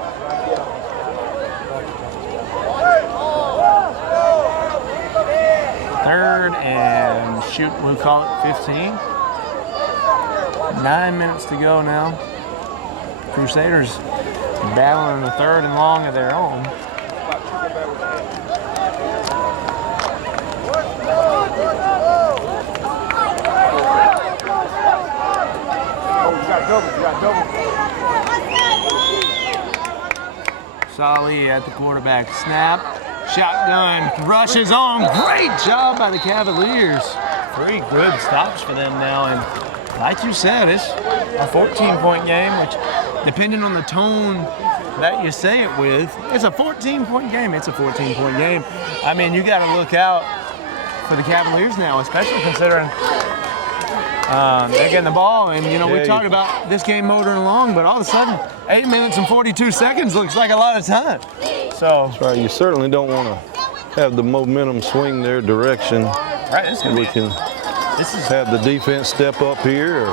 3rd and shoot, we'll call it 15. 9 minutes to go now. Crusaders battling the 3rd and long of their own. Solly at the quarterback snap. Shotgun rushes on. Great job by the Cavaliers. 3 good stops for them now. And like you said, it's a 14-point game, which depending on the tone that you say it with, it's a 14-point game. It's a 14-point game. I mean, you got to look out for the Cavaliers now, especially considering they're getting the ball. And, you know, we talked about this game motoring along, but all of a sudden, 8 minutes and 42 seconds looks like a lot of time. So that's right. You certainly don't want to have the momentum swing their direction. Right. We can have the defense step up here or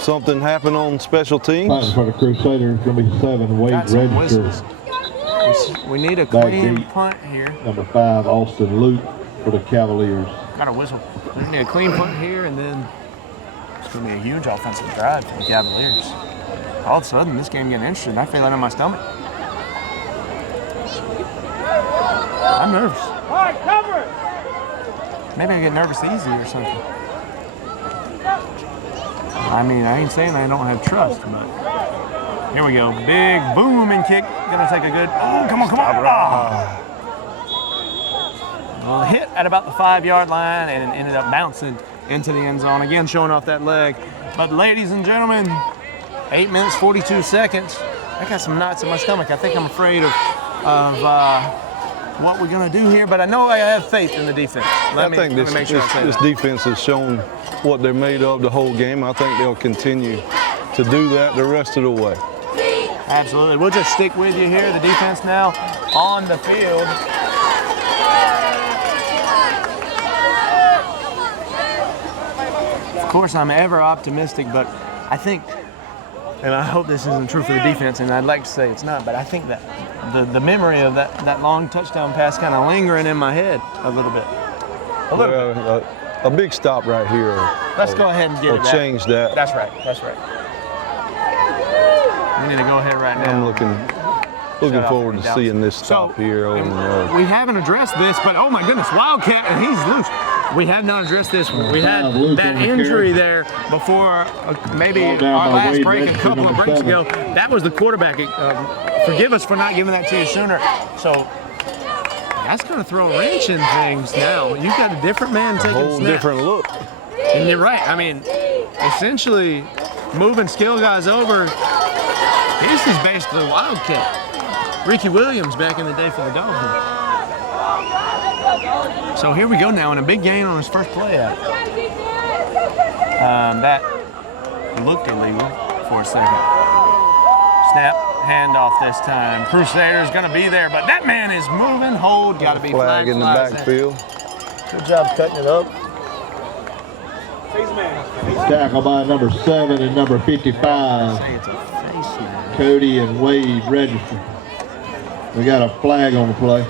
something happen on special teams. Fighting for the Crusaders is going to be 7. Wade Register. We need a clean punt here. Number 5, Austin Luke for the Cavaliers. Got a whistle. We need a clean punt here, and then it's going to be a huge offensive drive for the Cavaliers. All of a sudden, this game getting interesting. I feel it in my stomach. I'm nervous. All right, cover it. Maybe I get nervous easy or something. I mean, I ain't saying I don't have trust, but here we go. Big booming kick. Gonna take a good. Oh, come on. Well, hit at about the 5-yard line and ended up bouncing into the end zone. Again, showing off that leg. But ladies and gentlemen, 8 minutes, 42 seconds. I got some knots in my stomach. I think I'm afraid of what we're going to do here, but I know I have faith in the defense. I think this defense has shown what they're made of the whole game. I think they'll continue to do that the rest of the way. Absolutely. We'll just stick with you here. The defense now on the field. Of course, I'm ever optimistic, but I think, and I hope this isn't true for the defense, and I'd like to say it's not, but I think that the memory of that long touchdown pass kind of lingering in my head a little bit. A big stop right here. Let's go ahead and get it. Change that. That's right. We need to go ahead right now. I'm looking forward to seeing this stop here over the road. We haven't addressed this, but oh my goodness, Wildcat, and he's loose. We have not addressed this. We had that injury there before, maybe our last break a couple of breaks ago. That was the quarterback. Forgive us for not giving that to you sooner. So that's going to throw a wrench in things now. You've got a different man taking a whole different look. And you're right. I mean, essentially moving skill guys over. This is basically Wildcat. Ricky Williams back in the day for the Dolphins. So here we go now, and a big gain on his first play out. That looked illegal for a second. Snap, handoff this time. Crusaders going to be there, but that man is moving. Hold, got to be flag in the backfield. Good job cutting it up. Tackle by number 7 and number 55. Cody and Wade Register. We got a flag on the play.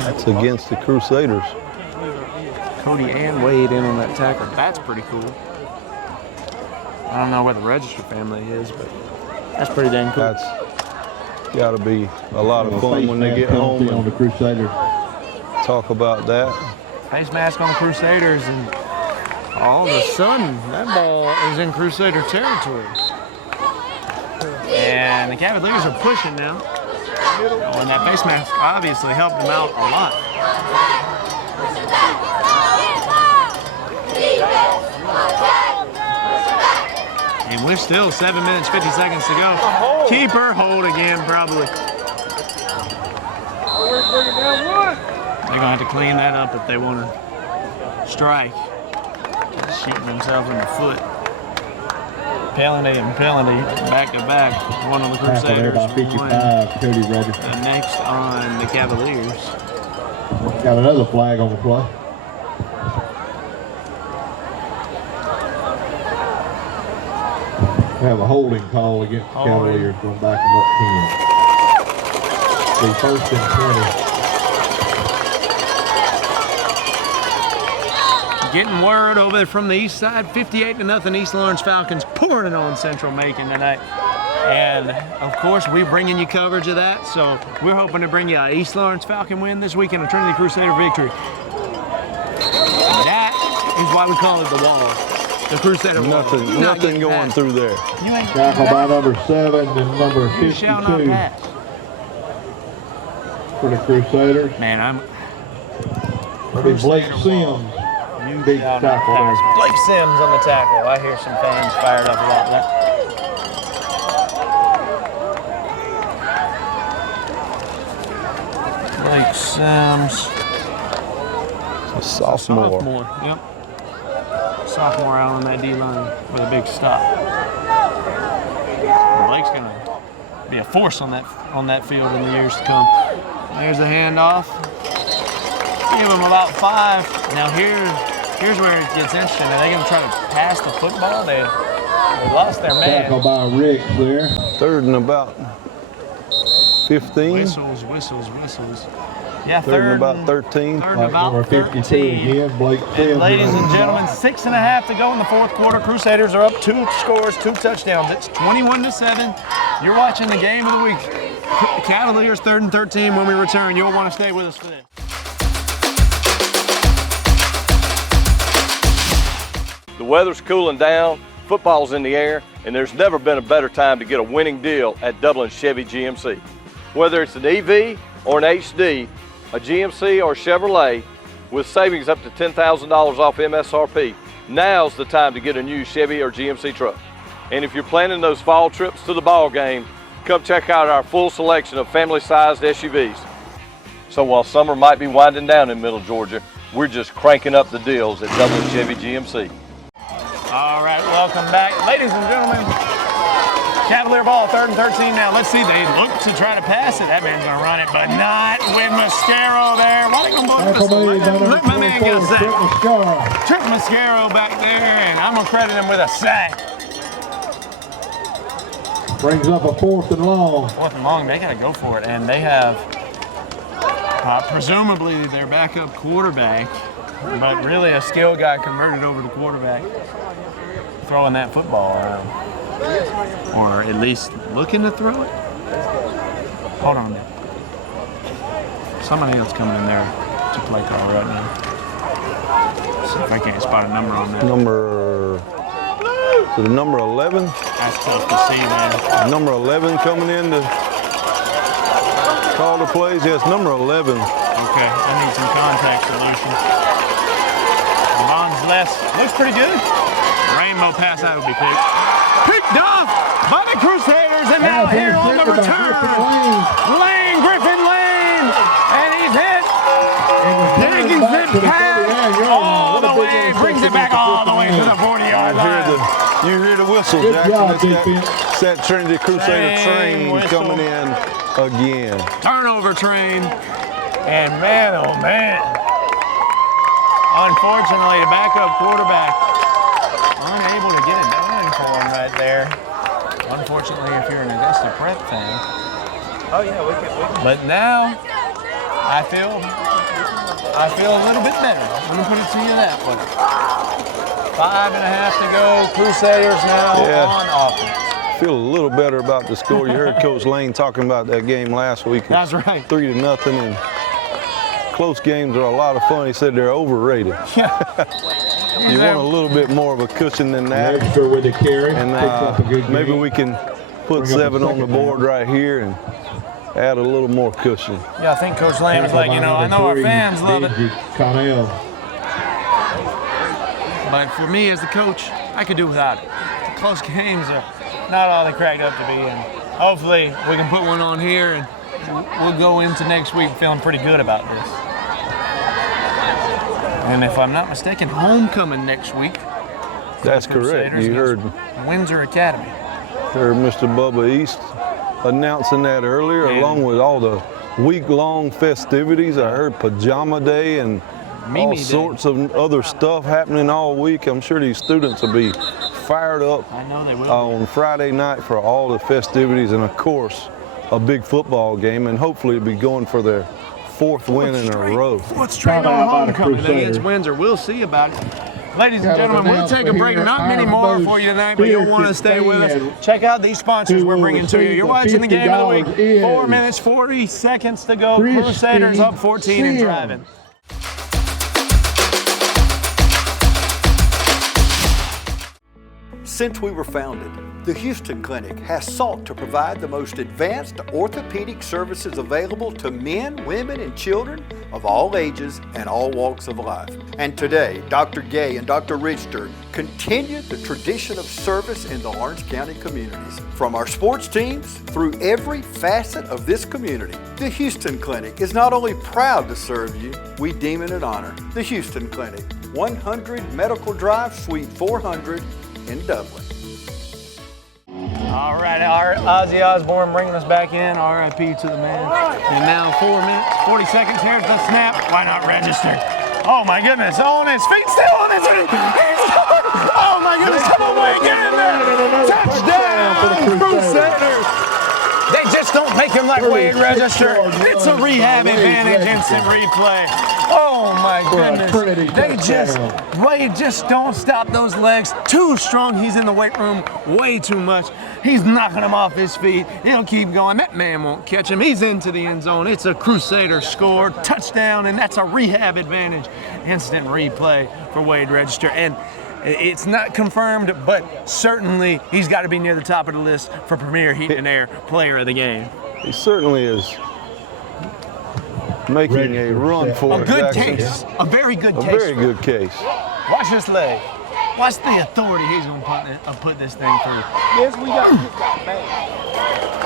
That's against the Crusaders. Cody and Wade in on that tackle. That's pretty cool. I don't know where the Register family is, but that's pretty dang cool. That's got to be a lot of fun when they get home on the Crusaders. Talk about that. Face mask on the Crusaders, and all of a sudden, that ball is in Crusader territory. And the Cavaliers are pushing now. And that face mask obviously helped them out a lot. And we're still 7 minutes, 50 seconds to go. Keeper, hold again, probably. They're going to have to clean that up if they want to strike. Shooting themselves in the foot. Penalty and penalty, back to back. One on the Crusaders, by 55, Cody Register. And next on the Cavaliers. Got another flag on the play. We have a holding call against the Cavaliers going back and up 10. The 1st and 20. getting word over there from the east side, 58-0 East Lawrence Falcons pouring it on Central Macon tonight. And of course, we're bringing you coverage of that. So we're hoping to bring you an East Lawrence Falcon win this weekend, a Trinity Crusader victory. That is why we call it the wall. The Crusader wall. Nothing going through there. Tackle by number 7 and number 52 for the Crusaders. Man, I'm. That'll be Blake Sims. Big tackle there. Blake Sims on the tackle. I hear some fans fired up about that. Blake Sims. A sophomore. Yep. Sophomore out on that D-line with a big stop. Blake's gonna be a force on that field in the years to come. There's the handoff. Give him about 5. Now here's where it gets interesting. Are they gonna try to pass the football? They lost their man. Tackle by Rick there. 3rd and about 15. Whistles. Yeah, 3rd and about 13. 3rd and about Number 52 again, Blake Sims. Ladies and gentlemen, 6.5 to go in the 4th quarter. Crusaders are up 2 scores, 2 touchdowns. It's 21-7. You're watching the game of the week. Cavaliers 3rd and 13. When we return, you'll want to stay with us for this. The weather's cooling down, football's in the air, and there's never been a better time to get a winning deal at Dublin Chevy GMC. Whether it's an EV or an HD, a GMC or Chevrolet, with savings up to $10,000 off MSRP, now's the time to get a new Chevy or GMC truck. And if you're planning those fall trips to the ball game, come check out our full selection of family-sized SUVs. So while summer might be winding down in Middle Georgia, we're just cranking up the deals at Dublin Chevy GMC. All right, welcome back. Ladies and gentlemen, Cavalier ball, 3rd and 13 now. Let's see, they look to try to pass it. That man's gonna run it, but not with Mascaro there. Why they gonna blow this? Look, my man got a sack. Trip Mascaro back there, and I'm gonna credit him with a sack. Brings up a 4th and long. 4th and long, they gotta go for it, and they have presumably their backup quarterback, but really a skill guy converted over to quarterback, throwing that football around. Or at least looking to throw it. Hold on a minute. Somebody else coming in there to play call right now. See if I can't spot a number on that. So the number 11? That's tough to see, man. Number 11 coming in to call the plays. Yes, number 11. Okay, I need some contact solution. Bonds less. Looks pretty good. Rainbow pass out will be picked. Picked off by the Crusaders, and now here on the return, Griffin Lane, and he's hit. Taking it back all the way, brings it back all the way to the 40-yard line. You hear the whistle, Jackson. It's that Trinity Crusader train coming in again. Turnover train, and man, oh man. Unfortunately, the backup quarterback unable to get it done for him right there. Unfortunately, if you're an Augusta Prep fan. Oh yeah, we can. But now, I feel a little bit better. Let me put it to you that way. 5.5 to go. Crusaders now on offense. Feel a little better about the score. You heard Coach Lane talking about that game last week. That's right. 3-0, and close games are a lot of fun. He said they're overrated. Yeah. You want a little bit more of a cushion than that. Extra with the carry. And maybe we can put 7 on the board right here and add a little more cushion. Yeah, I think Coach Lane was like, I know our fans love it. But for me as the coach, I could do without it. The close games are not all they cracked up to be, and hopefully we can put one on here and we'll go into next week feeling pretty good about this. And if I'm not mistaken, homecoming next week. That's correct. You heard Windsor Academy. Heard Mr. Bubba East announcing that earlier, along with all the week-long festivities. I heard Pajama Day and all sorts of other stuff happening all week. I'm sure these students will be fired up on Friday night for all the festivities and, of course, a big football game, and hopefully it'll be going for their 4th win in a row. Fourth straight on homecoming. That is wins, or we'll see about it. Ladies and gentlemen, we'll take a break. Not many more for you tonight, but you'll want to stay with us. Check out these sponsors we're bringing to you. You're watching the game of the week. 4 minutes, 40 seconds to go. Crusaders up 14 and driving. Since we were founded, the Houston Clinic has sought to provide the most advanced orthopedic services available to men, women, and children of all ages and all walks of life. And today, Dr. Gay and Dr. Richter continue the tradition of service in the Orange County communities. From our sports teams through every facet of this community, the Houston Clinic is not only proud to serve you, we deem it an honor. The Houston Clinic, 100 Medical Drive, Suite 400 in Dublin. All right, our Ozzy Osbourne bringing us back in. RIP to the man. And now 4 minutes, 40 seconds. Here's the snap. Why not register? Oh my goodness, on his feet, still on his feet. Oh my goodness, come on, Wade, get in there. Touchdown, Crusaders. They just don't make him like Wade register. It's a rehab advantage, instant replay. Oh my goodness. Wade just don't stop those legs. Too strong, he's in the weight room way too much. He's knocking him off his feet. He'll keep going. That man won't catch him. He's into the end zone. It's a Crusader score, touchdown, and that's a rehab advantage. Instant replay for Wade Register. And it's not confirmed, but certainly he's got to be near the top of the list for Premier Heat and Air Player of the Game. He certainly is making a run for a good case. A very good case. A very good case. Watch this leg. Watch the authority he's going to put this thing through. Yes, we got back.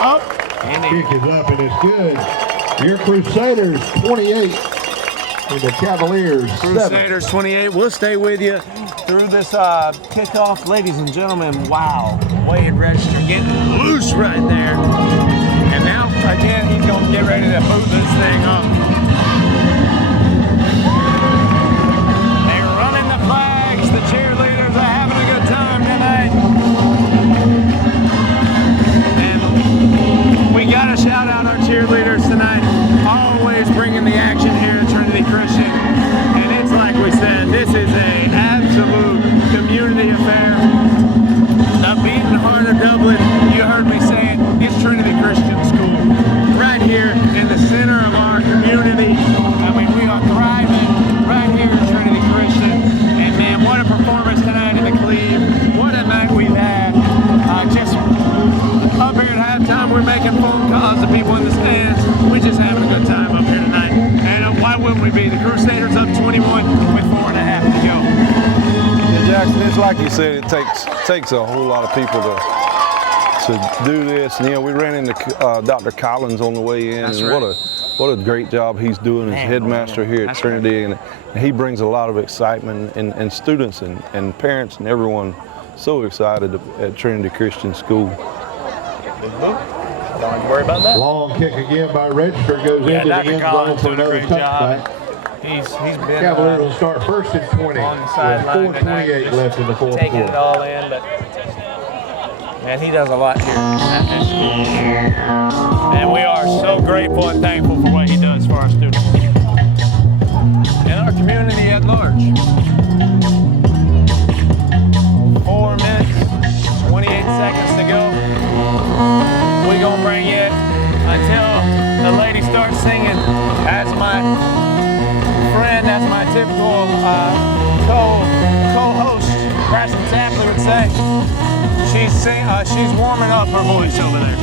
Oh, kick is up and it's good. Your Crusaders 28 and the Cavaliers 7. Crusaders 28. We'll stay with you through this kickoff. Ladies and gentlemen, wow. Wade Register getting loose right there. And now, again, he's going to get ready to boot this thing up. They're running the flags. The cheerleaders are having a good time tonight. And we got to shout out our cheerleaders tonight. Always bringing the action here at Trinity Christian. And it's like we said, this is an absolute community affair. The beating heart of Dublin, you heard me say it, it's Trinity Christian School. Right here in the center of our community. I mean, we are thriving right here at Trinity Christian. And man, what a performance tonight in the Cleve. What a night we've had. Just up here at halftime, we're making phone calls to people in the stands. We're just having a good time up here tonight. And why wouldn't we be? The Crusaders up 21 with 4.5 to go. Yeah, Jackson, it's like you said, it takes a whole lot of people to do this. And, you know, we ran into Dr. Collins on the way in. That's and right. What a great job he's doing as headmaster here at Trinity. Right. And he brings a lot of excitement, and students and parents and everyone so excited at Trinity Christian School. Don't have to worry about that. Long kick again by Register goes into the end zone for another touchdown. He's been Cavaliers will start first and 20 on the sideline. 4:28 left in the fourth taking quarter. it all in, but man, he does a lot here at this school. And we are so grateful and thankful for what he does for our students and our community at large. 4 minutes, 28 seconds to go. We're gonna bring it until the lady starts singing. As my friend, as my typical co-host, Preston Sampler would say, she's warming up her voice over there.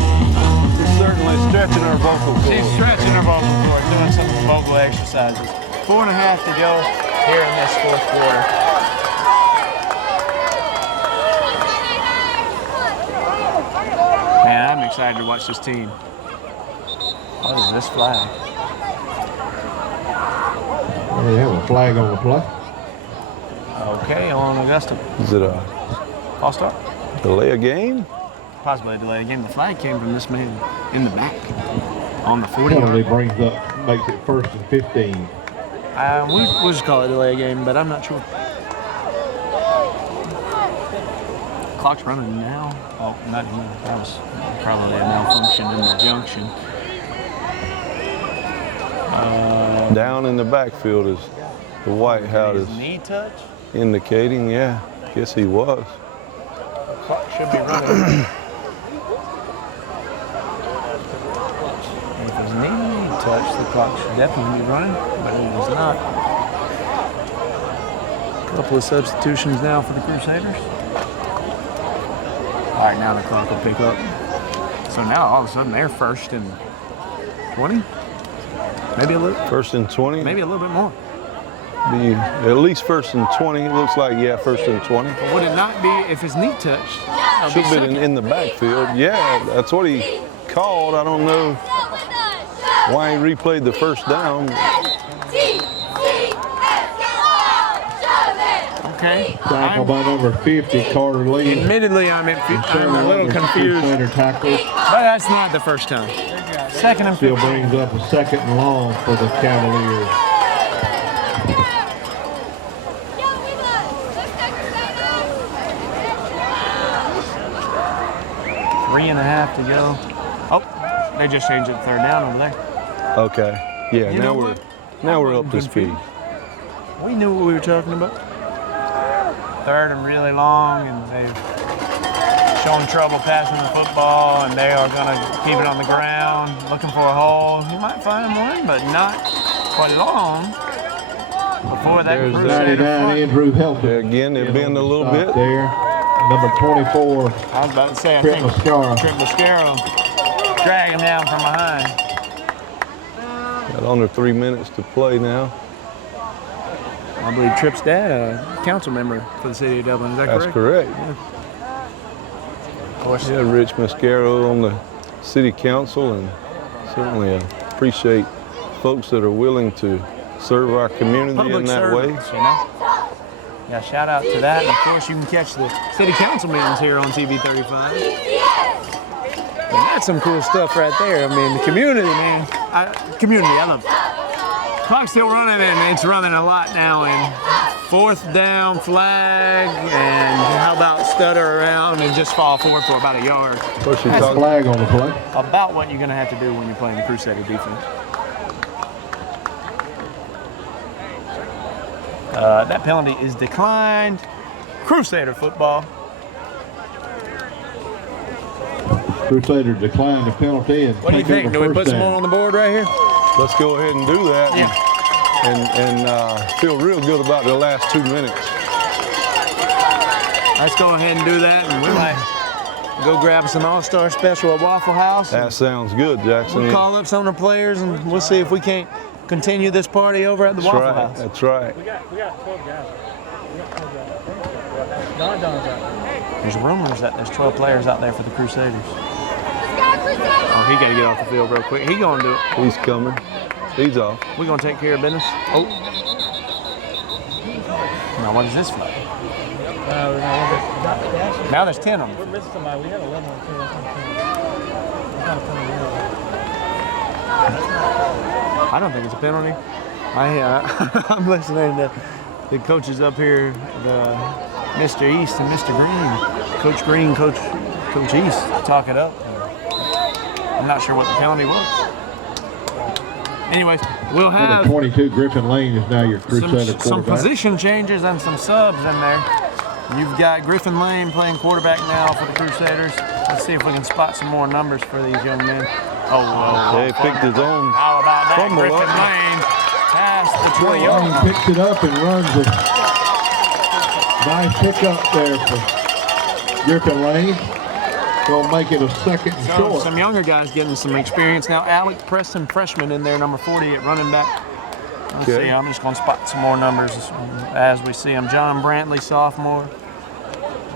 She's certainly stretching her vocal cords. She's stretching her vocal cords, doing some vocal exercises. 4.5 to go here in this fourth quarter. Man, I'm excited to watch this team. What is this flag? They have a flag on the play. Okay, on Augusta. Is it a false start? Delay a game? Possibly a delay a game. The flag came from this man in the back on the 40 Penalty yard. brings up, makes it 1st and 15. We'll just call it a delay a game, but I'm not sure. Clock's running now. Oh, not here. That was probably a malfunction in the junction. Down in the backfield is the white hat is knee touch? indicating, yeah. Guess he was. Clock should be running. If his knee touched, the clock should definitely be running, but it is not. A couple of substitutions now for the Crusaders. All right, now the clock will pick up. So now all of a sudden they're first and 20? Maybe a little. First and 20? Maybe a little bit more. Be at least first and 20. It looks like, yeah, first and 20. But would it not be if his knee touched? Should have been in the backfield. Yeah, that's what he called. I don't know why he replayed the first down. Okay. Tackle by number 50, Carter Lee. Admittedly, I'm a little confused. Tackle. But that's not the first time. Second and 15. Still brings up a second and long for the Cavaliers. Three and a half to go. Oh, they just changed it to third down over there. Okay. Yeah, now we're up to speed. We knew what we were talking about. Third and really long, and they've shown trouble passing the football, and they are going to keep it on the ground, looking for a hole. You might find one, but not for long. Before that, there's 99 Andrew Helton. Again, they bend a little bit. There. Number 24. I was about to say, I Trip think Mascara. Trip Mascara drag him down from behind. Got under 3 minutes to play now. I believe Tripp's dad, a council member for the city of Dublin. Is that correct? That's correct. Yeah. Of course. Yeah, Rich Mascaro on the city council, and certainly appreciate folks that are willing to serve our community Public in that servants, way. You know? Yeah, shout out to that. And of course, you can catch the city council meetings here on TV 35. And that's some cool stuff right there. I mean, the community, man. I love it. Clock's still running, and it's running a lot now. And fourth down, flag, and how about stutter around and just fall forward for about a yard? That's a flag on the play. About what you're going to have to do when you're playing the Crusader defense. That penalty is declined. Crusader football. Crusader declined the penalty. And what do you think? Do we put some more on the board right here? Let's go ahead and do that. Yeah. And feel real good about the last 2 minutes. Let's go ahead and do that, and we might go grab some All-Star Special at Waffle House. That sounds good, Jackson. We'll call up some of the players, and we'll see if we can't continue this party over at the Waffle House. That's right. We got 12 guys. We got 12 guys. Don's out there. There's rumors that there's 12 players out there for the Crusaders. Oh, he got to get off the field real quick. He gonna do it. He's coming. He's off. We're gonna take care of business. Oh. Now what is this flag? Now there's 10 of them. We're missing somebody. We had 11 on the team. I don't think it's a penalty. I'm listening to the coaches up here, Mr. East and Mr. Green. Coach Green, Coach East talk it up. I'm not sure what the penalty was. Anyways, we'll have number 22 Griffin Lane is now your Crusader quarterback. Some position changes and some subs in there. You've got Griffin Lane playing quarterback now for the Crusaders. Let's see if we can spot some more numbers for these young men. They picked his own. How about that? Griffin Lane past the 20-yard line. Picks it up and runs it. Nice pickup there for Griffin Lane. Gonna make it a second and short. Some younger guys getting some experience now. Alec Preston, freshman in there, number 40 at running back. Let's see, I'm just gonna spot some more numbers as we see them. John Brantley, sophomore,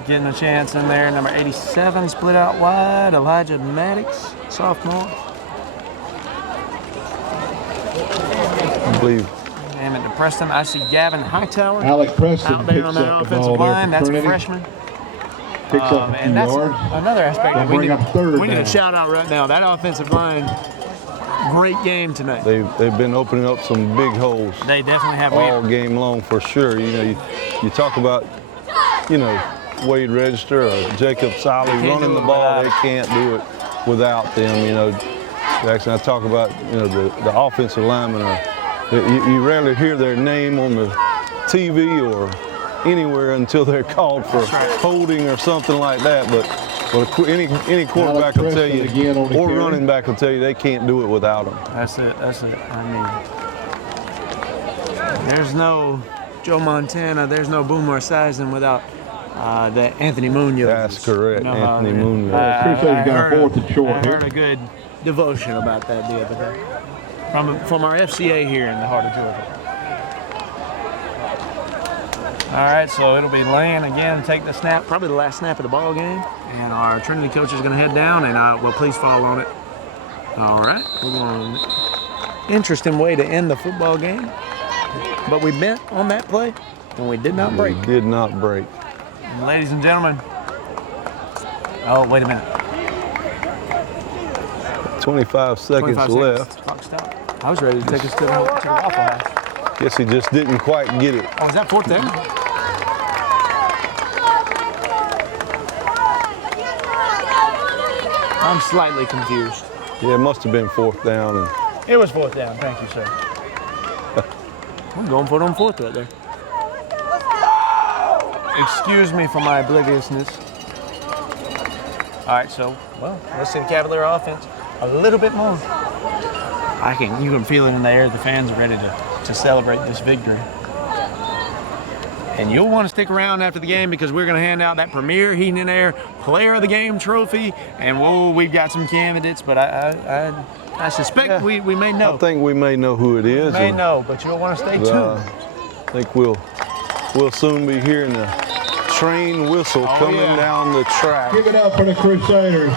getting a chance in there. Number 87, split out wide. Elijah Maddox, sophomore. I believe. Damn it to Preston. I see Gavin Hightower. Alec Preston out there on that offensive line. That's a freshman. Picks up a few and that's yards. another aspect that we need down. a shout out right now. That offensive line, great game tonight. They've been opening up some big holes. They definitely have. All game long for sure. You know, you talk about, you know, Wade Register or Jacob Solly running the ball. They can't do it without them. You know, Jackson, I talk about, you know, the offensive linemen are, you rarely hear their name on the TV or anywhere until they're called for holding or something like that. But any quarterback will tell you, or running back will tell you, they can't do it without them. That's it. I mean, there's no Joe Montana, there's no Boomer Esiason without the Anthony Munoz. That's correct, Anthony Munoz. I heard a good devotion about that the other day from our FCA here in the heart of Georgia. All right, so it'll be Lane again, take the snap, probably the last snap of the ball game, and our Trinity coach is going to head down, and well, please follow on it. All right, we're going interesting way to end the football game, but we bent on that play, and we did not break. We did not break. Ladies and gentlemen, oh, wait a minute. 25 seconds left. Clock stop. I was ready to take us to the Waffle House. Guess he just didn't quite get it. Oh, is that fourth down? I'm slightly confused. Yeah, it must have been fourth down. It was fourth down. Thank you, sir. I'm going for it on fourth right there. Excuse me for my obliviousness. All right, so, well, let's see the Cavalier offense a little bit more. You can feel it in the air. The fans are ready to celebrate this victory. And you'll want to stick around after the game because we're going to hand out that Premier Heating and Air Player of the Game trophy. And we've got some candidates, but I suspect we may know. I think we may know who it is. We may know, but you'll want to stay tuned. I think we'll soon be hearing the train whistle coming down the track. Give it up for the Crusaders.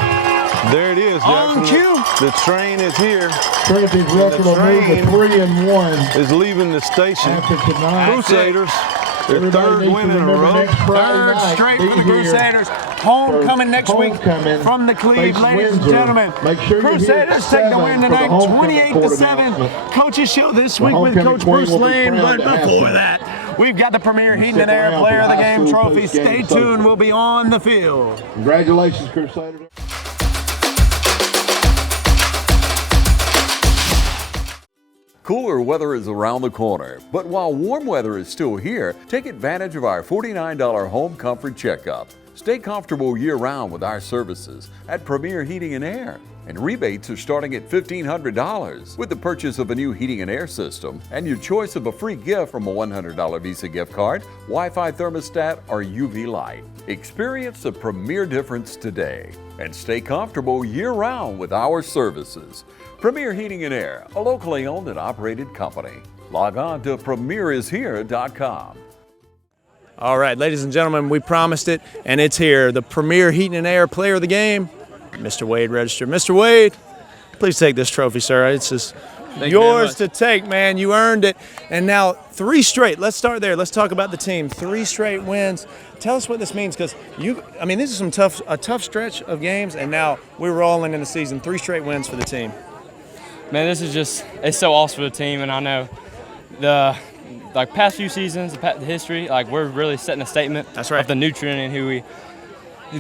There it is, Jackson. On cue. The train is here. Trinity's record will move to 3-1. Is leaving the station. After tonight. Crusaders. Their third win in a row. Third straight for the Crusaders. Homecoming next week from the Cleve, ladies and gentlemen. Crusaders take the win tonight, 28-7. Coaches show this week with Coach Bruce Lane, but before that, we've got the Premier Heating and Air Player of the Game trophy. Stay tuned, we'll be on the field. Congratulations, Crusaders. Cooler weather is around the corner, but while warm weather is still here, take advantage of our $49 home comfort checkup. Stay comfortable year-round with our services at Premier Heating and Air. And rebates are starting at $1,500 with the purchase of a new heating and air system and your choice of a free gift from a $100 Visa gift card, Wi-Fi thermostat, or UV light. Experience the Premier difference today and stay comfortable year-round with our services. Premier Heating and Air, a locally owned and operated company. Log on to premierishere.com. All right, ladies and gentlemen, we promised it, and it's here. The Premier Heating and Air Player of the Game, Mr. Wade Register. Mr. Wade, please take this trophy, sir. It's just yours to take, man. You earned it. And now 3 straight. Let's start there. Let's talk about the team. 3 straight wins. Tell us what this means, because this is a tough stretch of games, and now we're rolling in the season. 3 straight wins for the team. Man, this is it's so awesome for the team, and I know the past few seasons, the history, we're really setting a statement of the new Trinity and who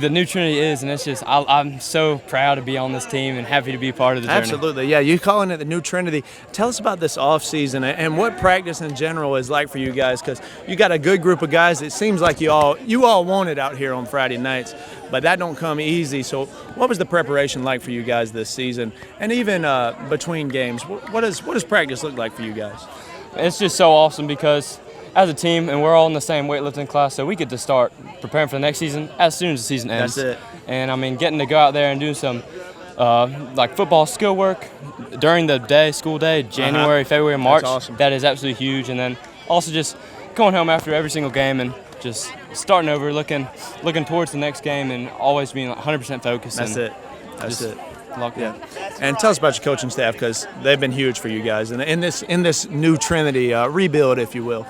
the new Trinity is, and it's just I'm so proud to be on this team and happy to be part of the journey. Absolutely, yeah. You're calling it the new Trinity. Tell us about this off season and what practice in general is like for you guys, because you got a good group of guys. It seems like you all want it out here on Friday nights, but that don't come easy. So what was the preparation like for you guys this season, and even between games? What does practice look like for you guys? It's just so awesome because as a team, and we're all in the same weightlifting class, so we get to start preparing for the next season as soon as the season ends. That's it. And getting to go out there and do some football skill work during the day, school day, January, February, March. That's awesome. That is absolutely huge. And then also just going home after every single game and just starting over, looking towards the next game, and always being 100% focused. That's it. Yeah. And tell us about your coaching staff, because they've been huge for you guys, and in this new Trinity rebuild, if you will.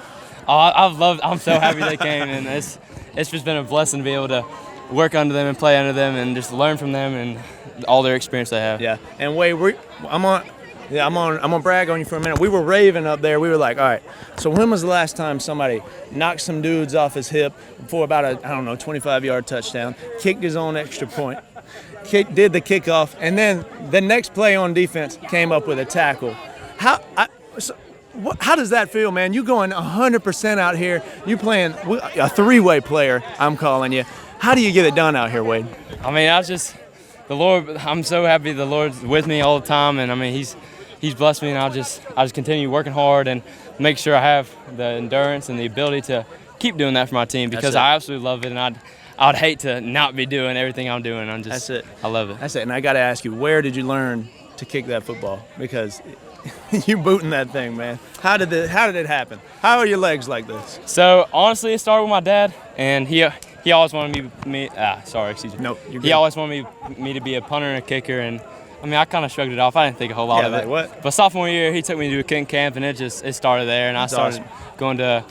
I'm so happy they came, and it's just been a blessing to be able to work under them and play under them and just learn from them and all their experience they have. Yeah. And Wade, I'm gonna brag on you for a minute. We were raving up there. We were like, all right, so when was the last time somebody knocked some dudes off his hip for about a 25-yard touchdown, kicked his own extra point? did the kickoff, and then the next play on defense came up with a tackle. How does that feel, man? You going 100% out here. You playing a three-way player, I'm calling you. How do you get it done out here, Wade? I mean, the Lord, I'm so happy the Lord's with me all the time, and I mean, He's blessed me, and I just continue working hard and make sure I have the endurance and the ability to keep doing that for my team, because I absolutely love it, and I'd hate to not be doing everything I'm doing. That's it. I love it. That's it. And I got to ask you, where did you learn to kick that football? Because you booting that thing, man. How did it happen? How are your legs like this? So honestly, it started with my dad, and he always wanted me. Excuse me. Nope, you're good. He always wanted me to be a punter and a kicker, and I mean, I kind of shrugged it off. I didn't think a whole lot of it. What? But sophomore year, he took me to a kicking camp, and it started there. And That's I started awesome. going to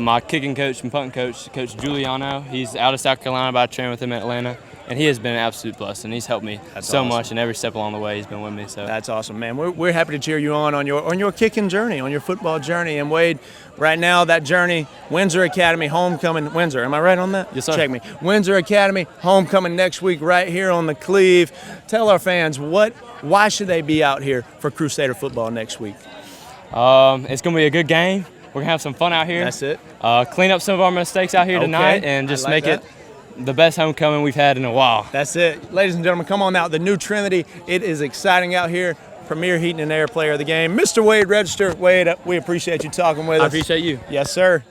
my kicking coach and punting coach, Coach Giuliano. He's out of South Carolina, but I train with him in Atlanta. And he has been an absolute blessing. He's helped me much, and every step along the way he's been with me. So that's awesome, man. We're happy to cheer you on your kicking journey, on your football journey. And Wade, right now that journey, Windsor Academy homecoming. Windsor, am I right on that? Yes, sir. Check me. Windsor Academy homecoming next week right here on the Cleve. Tell our fans why should they be out here for Crusader football next week? It's going to be a good game. We're going to have some fun out here. That's it. Clean up some of our mistakes out here tonight, and just make it the best homecoming we've had in a while. That's it. Ladies and gentlemen, come on out. The new Trinity. It is exciting out here. Premier Heating and Air Player of the game, Mr. Wade Register. Wade, we appreciate you talking with us. I appreciate you. Yes, sir.